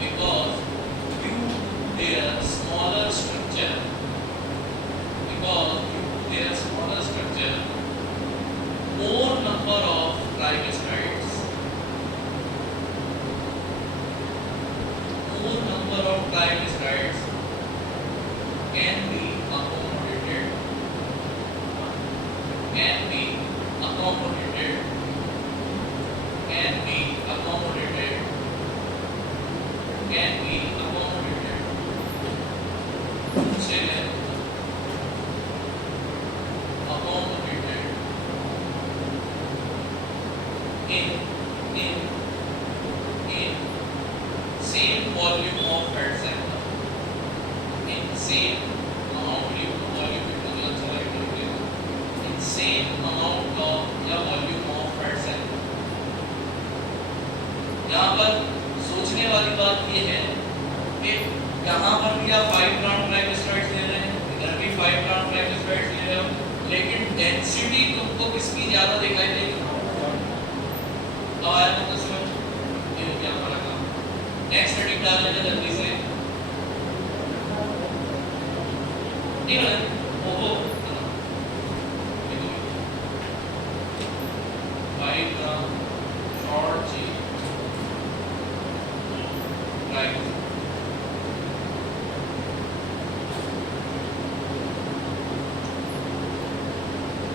because due to their smaller structure, more number of triglycerides can be accommodated in same volume of fat cell, in same amount of volume in same amount of या volume of fat cell. यहाँ पर सोचने वाली बात ये है कि यहाँ पर भी आप 5 ग्राम ट्राइग्लिसराइड्स ले रहे हैं, इधर भी 5 ग्राम ट्राइग्लिसराइड्स ले रहे हो, लेकिन डेंसिटी तुमको किसकी ज्यादा दिखाई देगी? अब आया मतलब समझ ये क्या फर्क है? नेक्स्ट हेडिंग डाल लेना जल्दी से। ठीक है वो 5 ग्राम शॉर्ट चेन ट्राइग्लिसराइड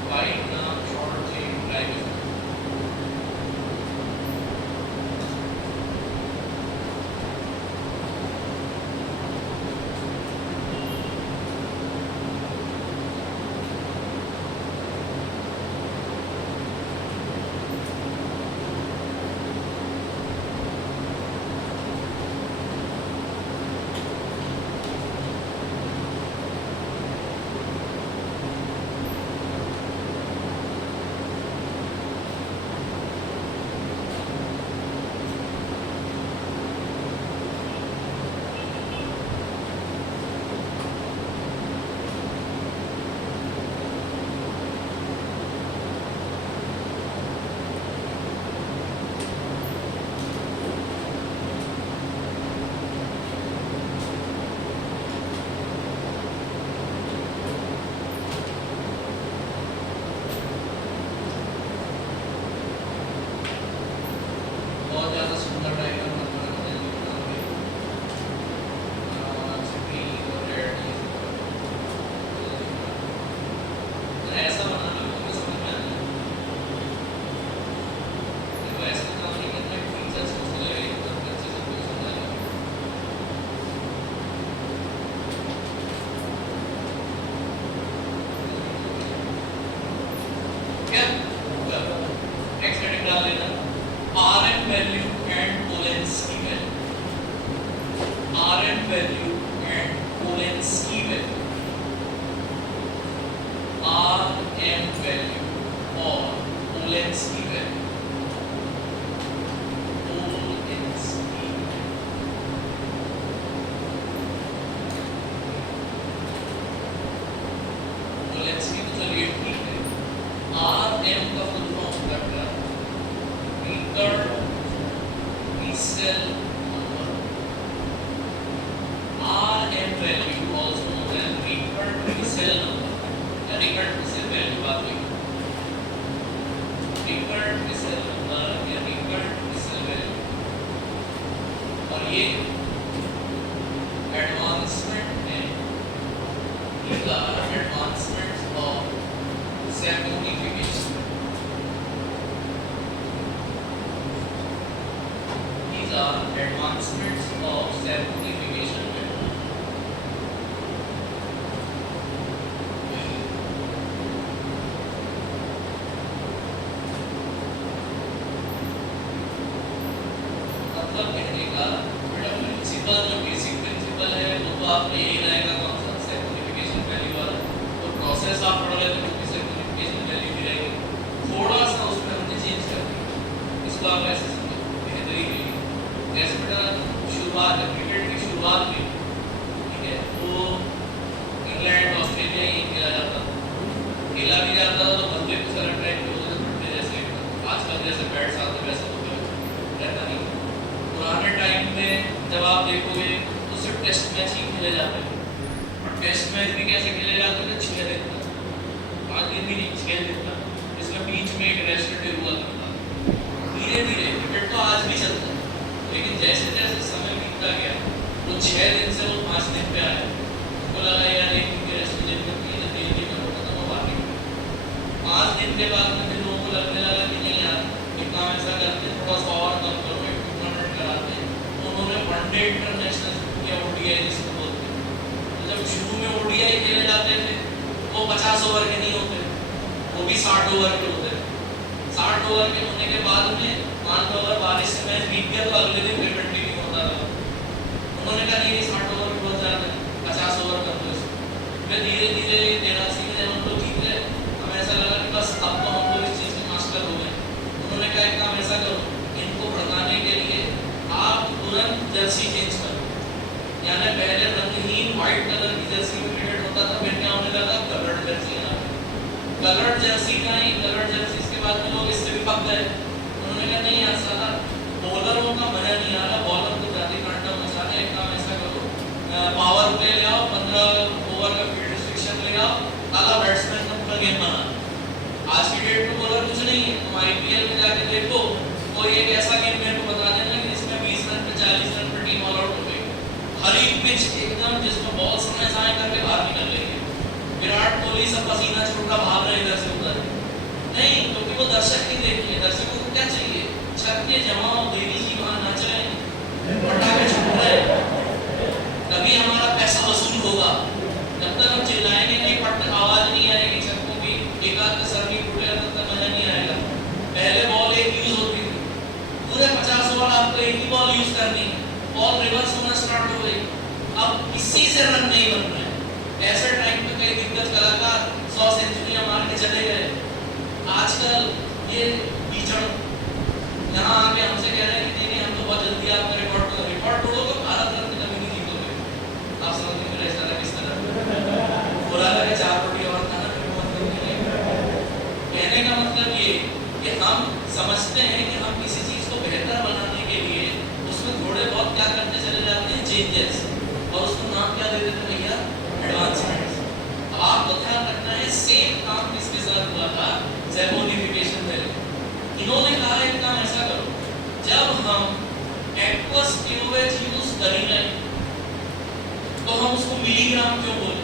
5 ग्राम शॉर्ट चेन ट्राइग्लिसराइड मतलब कहने का सिंपल जो बेसिक प्रिंसिपल है वो तो आपको यही रहेगा कॉन्सेप्ट सैंपलिफिकेशन वैल्यू वाला। तो प्रोसेस आप पढ़ लेते हो कि सैंपलिफिकेशन वैल्यू भी रहेगी, थोड़ा सा उसमें हमने चेंज कर दिया। इसको आप ऐसे समझो बेहतरी के लिए, जैसे बेटा शुरुआत है क्रिकेट की शुरुआत में, ठीक है, वो इंग्लैंड ऑस्ट्रेलिया ही खेला जाता था, खेला भी जाता था तो बंदे को सारा ट्रैक पे होते थे जैसे आजकल जैसे बैट्स आते वैसे तो रहता नहीं। पुराने टाइम में जब आप देखोगे तो सिर्फ टेस्ट मैच ही खेले जाते हैं, और टेस्ट मैच भी कैसे खेले जाते थे, 6 दिन तक, 5 दिन भी नहीं, 6 दिन तक, इसमें बीच में एक रेस्ट डे हुआ करता था। धीरे धीरे क्रिकेट तो आज भी चलता है, लेकिन जैसे जैसे समय बीतता गया तो 6 दिन से वो 5 दिन पे आया। उनको लगा यार एक दिन की रेस्ट दिन में 3 दिन में होता था, वो बाकी 5 दिन के बाद में फिर लोगों को लगने लगा कि नहीं यार एक काम ऐसा करते थोड़ा सा और कम करो, एक टूर्नामेंट कराते हैं। उन्होंने वनडे इंटरनेशनल या ओडीआई जिसको बोलते हैं, तो जब शुरू में ओडीआई खेले जाते थे वो 50 ओवर के नहीं होते, वो भी 60 ओवर के होते हैं। 60 ओवर के होने के बाद में मान लो अगर बारिश से मैच बीत गया तो अगले दिन फिर कंटिन्यू होता था। उन्होंने कहा नहीं 60 ओवर के बहुत ज़्यादा है, 50 ओवर कर दो इसको। फिर धीरे धीरे 83 में जब हम लोग जीत गए, हमें ऐसा लगा कि बस अब तो हम लोग इस चीज़ के मास्टर हो गए। उन्होंने कहा एक काम ऐसा करो, इनको भड़काने के लिए आप तुरंत जर्सी चेंज करो, यानी पहले रंगहीन व्हाइट कलर की जर्सी में क्रिकेट होता था, फिर क्या होने लगा कलर्ड जर्सी आना। कलर्ड जर्सी का ही कलर्ड जर्सी के बाद में लोग इससे भी पक गए। उन्होंने कहा नहीं यार साला बॉलरों का मजा नहीं आ रहा, बॉलर को ज़्यादा कांटा मचा रहे, एक काम ऐसा करो पावर प्ले ले आओ, 15 ओवर का फील्ड रिस्ट्रिक्शन ले आओ, ताला बैट्समैन का पूरा गेम बना। आज की डेट में बॉलर कुछ नहीं है, तुम आईपीएल में जाके देखो कोई एक ऐसा गेम मेरे को बता देना कि जिसमें 20 रन पे 40 रन पे टीम ऑल आउट हो गई, हरी पिच एकदम जिसमें बॉल समय साए करके बाहर निकल रही है, विराट कोहली सब पसीना छूटा भाग रहे इधर से उधर। नहीं, क्योंकि वो दर्शक नहीं देखेंगे, दर्शकों को क्या चाहिए, छक्के जमाओ, देवी जी वहां नाच रहे हैं, पटाखे छूट रहे हैं, तभी हमारा पैसा वसूल होगा। जब तक हम चिल्लाएंगे नहीं, पट आवाज नहीं आएगी छक्कों की, एक आध का सर भी टूटेगा, तब तक मजा नहीं आएगा। पहले बॉल एक यूज होती थी, पूरे 50 ओवर आपको एक ही बॉल यूज करनी है, बॉल रिवर्स होना स्टार्ट हो गई, अब किसी से रन नहीं बन रहे हैं। ऐसे टाइम पे कई दिग्गज कलाकार 100 सेंचुरियां मार के चले गए। आजकल ये बीचड़ यहाँ आके हमसे कह रहे हैं कि नहीं हम तो बहुत जल्दी आपका रिकॉर्ड तोड़ोगे, भारत रत्न कभी नहीं जीतोगे। आप समझ में मेरा इशारा किस तरह बोला लगे 4 रोटी और खाना, कहने का मतलब ये कि हम समझते हैं कि हम किसी चीज को बेहतर बनाने के लिए उसमें थोड़े बहुत क्या करते चले जाते हैं चेंजेस, और उसको नाम क्या दे देते हैं भैया, एडवांसमेंट्स। अब आपको ध्यान रखना है सेम काम किसके साथ हुआ था, सैंपलिफिकेशन में। इन्होंने कहा एक काम ऐसा करो, जब हम एक्वस क्यूवेज यूज करेंगे तो हम उसको मिलीग्राम क्यों बोले,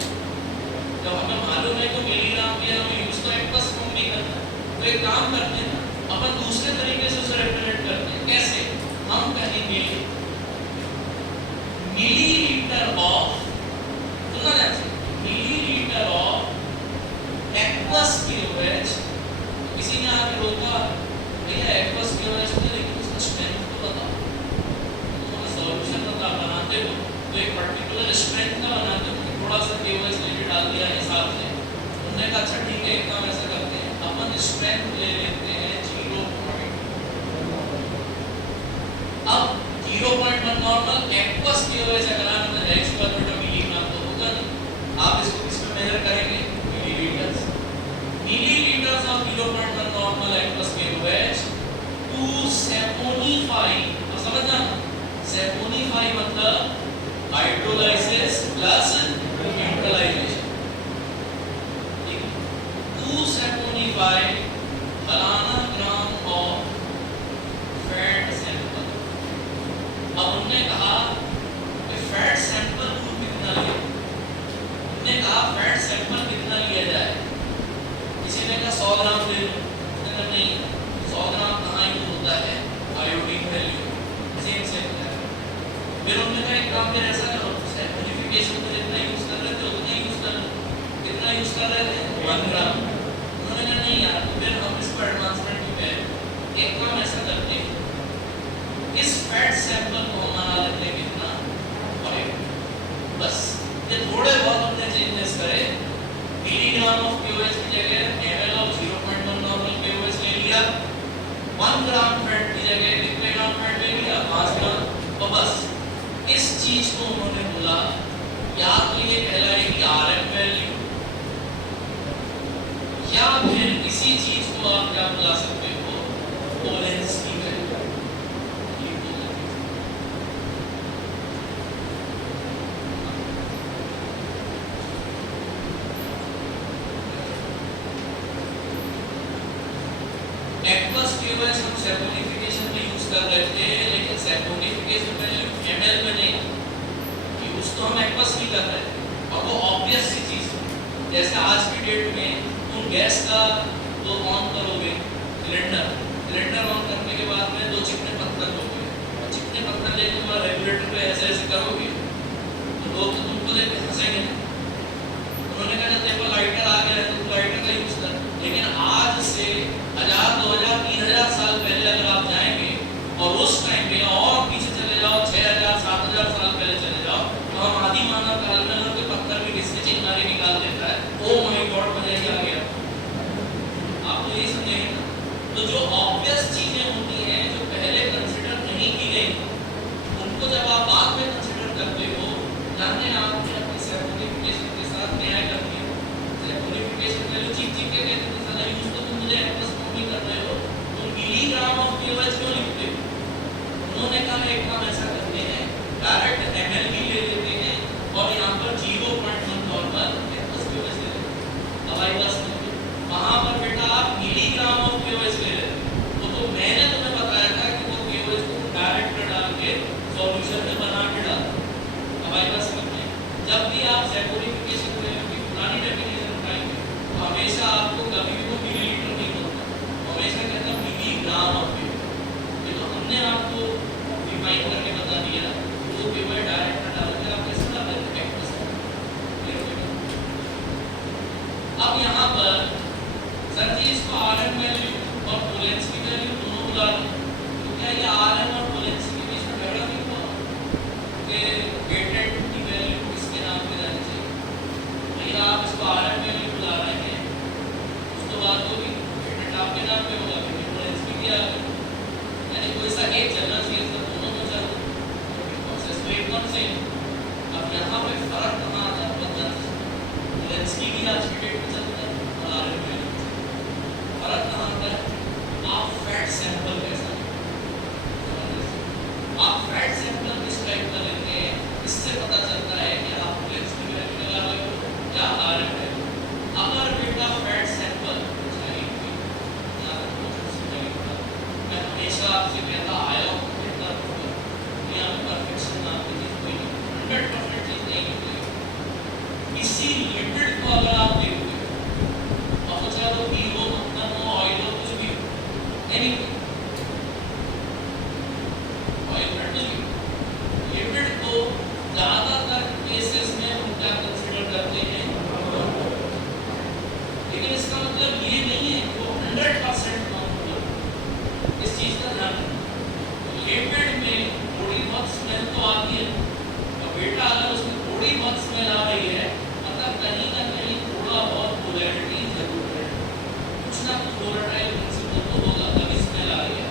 जब हमें मालूम है कि मिलीग्राम भी हम यूज तो एक्वस फॉर्म भी करना है, तो एक काम करते हैं अपन दूसरे तरीके से उसे रिप्रेजेंट करते हैं। कैसे, हम कहेंगे मिलीलीटर ऑफ, सुनना ध्यान से, मिलीलीटर ऑफ एक्वस क्यूवेज। किसी ने आके रोका भैया एक्वस क्यूवेज में, लेकिन उसका स्ट्रेंथ तो बताओ, तो सॉल्यूशन बता बनाते हो तो एक पर्टिकुलर स्ट्रेंथ का बनाते हो, थोड़ा सा क्यूवेज लेके डाल दिया हिसाब से। उन्होंने कहा अच्छा ठीक है, एक काम ऐसा करते हैं अपन स्ट्रेंथ ले लेते हैं 0.1। अब 0.1 नॉर्मल एक्वस क्यूवेज अगर आप x का बेटा मिलीग्राम तो होगा नहीं, आप इसको किस में मेजर करेंगे, millilitres. Millilitres of 0.1 normal aqueous KOH to saponify. अब समझना, सैपोनिफाई मतलब hydrolysis plus neutralisation, to saponify फलाना ग्राम ऑफ फैट सैंपल। अब उन्होंने कहा कि फैट सैंपल कितना लिया, उन्होंने कहा फैट सैंपल कितना लिया जाए। किसी ने कहा 100 ग्राम ले लो, उसने कहा नहीं 100 ग्राम कहाँ यूज होता है, आयोडीन वैल्यू सेम है। फिर उन्होंने कहा एक काम में ऐसा करो, सैंपलिफिकेशन में जितना यूज कर रहे थे उतना यूज कर लो, कितना यूज कर रहे थे 1 ग्राम। उन्होंने कहा नहीं यार, फिर चीज को उन्होंने बोला, या तो ये कहलाएगी आरएम वैल्यू, या फिर किसी चीज को आप क्या बुला सकते हो, पोलेंस्की वैल्यू। एक्वस केवस हम सैपोनिफिकेशन में यूज कर रहे थे, लेकिन सैपोनिफिकेशन वैल्यू एमएल में नहीं, यूज तो हम एक्वस ही कर रहे थे। और वो ऑब्वियस सी चीज है, जैसे आज की डेट में तुम गैस का वो ऑन करोगे, सिलेंडर ऑन करने के बाद में 2 चिकने पत्थर लोगे, और चिकने पत्थर लेके तुम रेगुलेटर पे ऐसे ऐसे करोगे तो लोग तो तुमको देख के हंसेंगे। उन्होंने कहा तेरे को लाइटर आ गया है तो तुम लाइटर का यूज कर, लेकिन आज से 1000, 2000, 3000 साल पहले अगर आप जाएंगे और उस टाइम पे और पीछे चले जाओ, 6000, 7000 साल पहले चले जाओ, तो हम आदि मानव काल में अगर कोई पत्थर भी किससे चिंगारी निकाल देता है, ओ माय गॉड मजा ही आ गया। आप तो यही समझेंगे ना। तो जो ऑब्वियस चीजें होती हैं, जो पहले कंसिडर नहीं की गई, उनको जब आप बाद में कंसिडर करते हो, जाने आपने अपनी सैपोनिफिकेशन के साथ न्याय कर दिया। सैपोनिफिकेशन वैल्यू चीज के कहते हैं, साला यूज तो तुम मुझे एक्वस फॉर्म में कर रहे हो, तुम मिलीग्राम ऑफ केवल क्यों लिखते हो? उन्होंने कहा एक काम ऐसा करते हैं, डायरेक्ट एमएल ही ले लेते हैं और यहाँ पर 0.1 नॉर्मल एक्वस केवल ले लेते हैं। अब आई बात समझो, वहाँ पर बेटा आप मिलीग्राम ऑफ केवल ले लेते, तो मैंने तुम्हें बताया था कि वो केवल को डायरेक्ट डाल के सॉल्यूशन में बना के डाल। अब आई बात समझ में, जब भी आप सैपोनिफिकेशन वैल्यू की पुरानी डेफिनेशन उठाएंगे तो हमेशा आपको कभी भी वो मिलीलीटर नहीं होता, हमेशा कहता है मिलीग्राम ऑफ केवल। ये तो हमने आपको डिफाइन करके बता दिया, वो केवल डायरेक्ट डाल के आप कैसे डाल देते हैं। अब यहाँ पर सर जी इसको आरएम वैल्यू और पोलेंस्की वैल्यू दोनों बुला लो, तो क्या ये आरएम और पोलेंस्की के बीच में झगड़ा नहीं हुआ कि वेटेड की वैल्यू किसके नाम पे जानी चाहिए? भैया आप इसको आरएम वैल्यू बुला रहे हैं, उसको बात होगी वेटेड आपके नाम पे होगा, क्योंकि पोलेंस्की दिया है, यानी कोई सा एक चलना चाहिए, सब दोनों में चल प्रोसेस तो एकदम सेम। अब यहाँ पे फर्क कहाँ आता है? पोलेंस्की भी आज की डेट में चलता है और आरएम वैल्यू फर्क कहाँ आता है? आप फैट सैंपल कैसा, आप फैट सैंपल किस टाइप का लेते हैं, इससे पता चलता है कि आप पोलेंस्की वैल्यू लगा रहे हो या आरएम वैल्यू। अगर बेटा फैट सैंपल मैं हमेशा आपसे कहता आया हूँ, कहता रहूँगा, दुनिया में परफेक्शन नाम की चीज कोई नहीं, 100% चीज नहीं निकलेगी। किसी लिपिड को अगर आप देखते हो और सोचा तो हीरो मतलब वो ऑयल हो कुछ भी नहीं, ऑयल ब्रेड कुछ भी, लिपिड को ज्यादातर केसेस में हम क्या कंसीडर करते हैं, लेकिन इसका मतलब ये नहीं है वो 100% इस चीज का ध्यान रखना। लिपिड में थोड़ी बहुत स्मेल तो आती है, और बेटा अगर उसमें थोड़ी बहुत स्मेल आ रही है मतलब कहीं ना कहीं थोड़ा बहुत पोलैरिटी जरूर है, कुछ ना कुछ वोलेटाइल प्रिंसिपल तो होगा, तभी स्मेल आ रही है।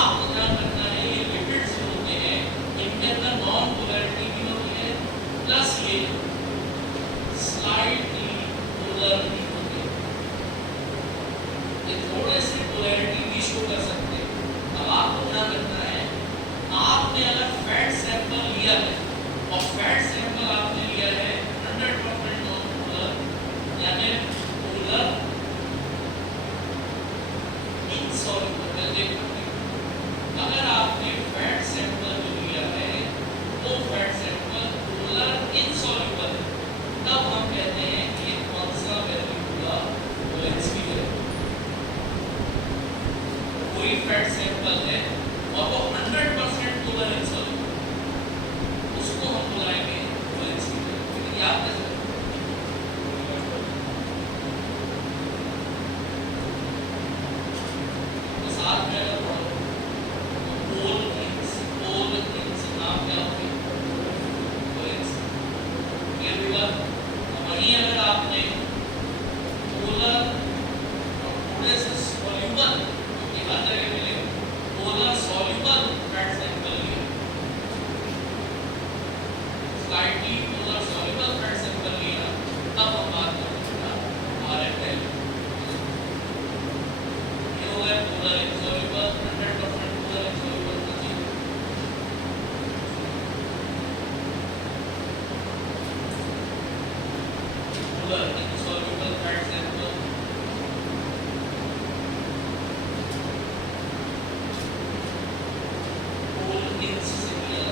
आपको ध्यान रखना है ये लिपिड्स जो होते हैं इनके अंदर नॉन पोलैरिटी भी होती है, प्लस ये स्लाइटली पोलर भी होते हैं, ये थोड़े से पोलैरिटी भी शो कर सकते हैं। अब आपको ध्यान रखना है, आपने अगर फैट सैंपल लिया है और फैट सैंपल आपने लिया है 100% नॉन पोलर यानी पोलर इनसॉल्युबल, देखो अगर आपने फैट सैंपल जो लिया है वो फैट सैंपल पोलर इनसॉल्युबल, तब हम कहते हैं कि ये कौन सा वैल्यू होगा, पोलेंस्की वैल्यू। कोई फैट सैंपल है और वो 100% पोलर इनसॉल्युबल, उसको हम बुलाएंगे पोलेंस्की वैल्यू। लेकिन याद कैसे तो साथ में अगर पढ़ो पोल थिंग्स नाम क्या होगी, पोलेंस्की। ये हुआ। वहीं अगर आपने पोलर और थोड़े से सॉल्युबल, क्योंकि हर जगह मिलेगा, पोलर सॉल्युबल फैट सैंपल लिया कूलर insoluble 100% कूलर insoluble होना चाहिए। Cooler insoluble fat sample cool ins से किया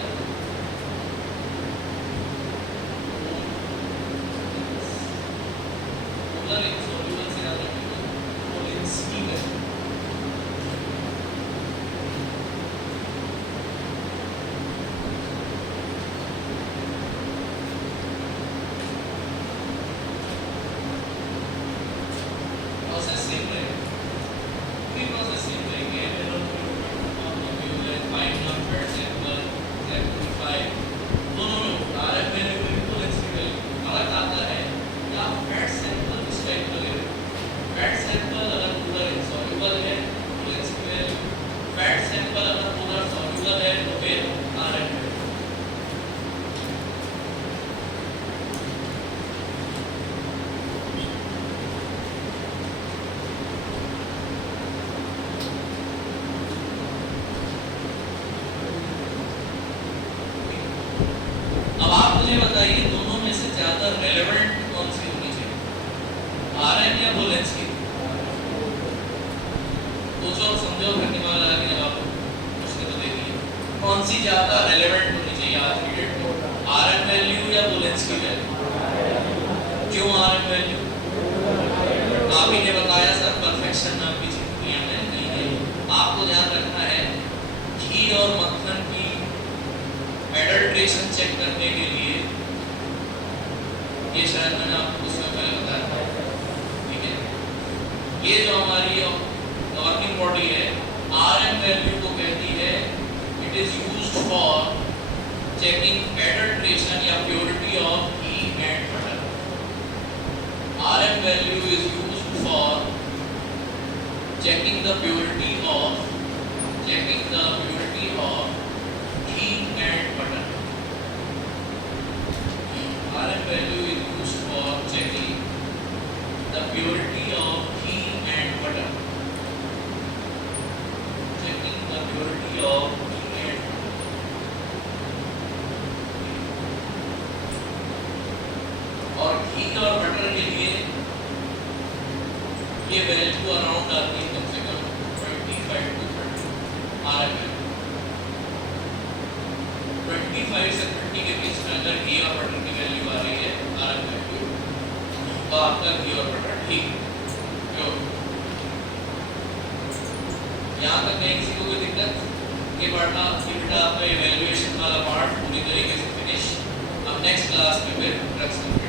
कूलर insoluble से याद रखिएगा कूल ins की है। प्रोसेसिंग है प्री प्रोसेसिंग लेंगे fine number sample sample five दोनों में आरएफ वैल्यू में कूलेंस की वैल्यू अलग आता है या फैट सैंपल इस टाइप का ले फैट सैंपल अगर कूलर इनसॉल्युबल है कूलेंस की वैल्यू फैट सैंपल अगर कूलर सॉल्युबल है तो फिर आरएफ अब आप मुझे बताइए दोनों में से ज्यादा रेलेवेंट कौन सी होनी चाहिए आरएन या बुलेंस की तो जो समझो करने वाला है जब आप उसके तो देखिए कौन सी ज्यादा रेलेवेंट होनी चाहिए आज की डेट में आरएन वैल्यू या बुलेंस की वैल्यू क्यों आरएन वैल्यू आप ही ने बताया सर परफेक्शन नाम की चीज नहीं है आपको ध्यान रखना है घी और मक्खन की एडल्ट्रेशन चेक करने के लिए ये शायद मैंने आपको उससे पहले बताया था ठीक है ये जो हमारी गवर्निंग बॉडी है आरएम वैल्यू को कहती है it is used for checking adulteration या purity of ghee and butter RM value is used for checking the purity of ghee and butter RM value is used for checking the purity of ghee and butter. Checking the purity of ghee and और घी और बटर के लिए ये वैल्यू अराउंड आती है कम से कम 25 to 30 RM वैल्यू 25 से 30 के बीच में अगर घी और बटर की वैल्यू आ रही है आरएम वैल्यू तो आपका घी और बटर ठीक क्यों यहाँ तक नहीं किसी को कोई दिक्कत ये पढ़ना कि बेटा आपका इवैल्यूएशन वाला पार्ट पूरी तरीके से फिनिश अब नेक्स्ट क्लास में फिर रख सकते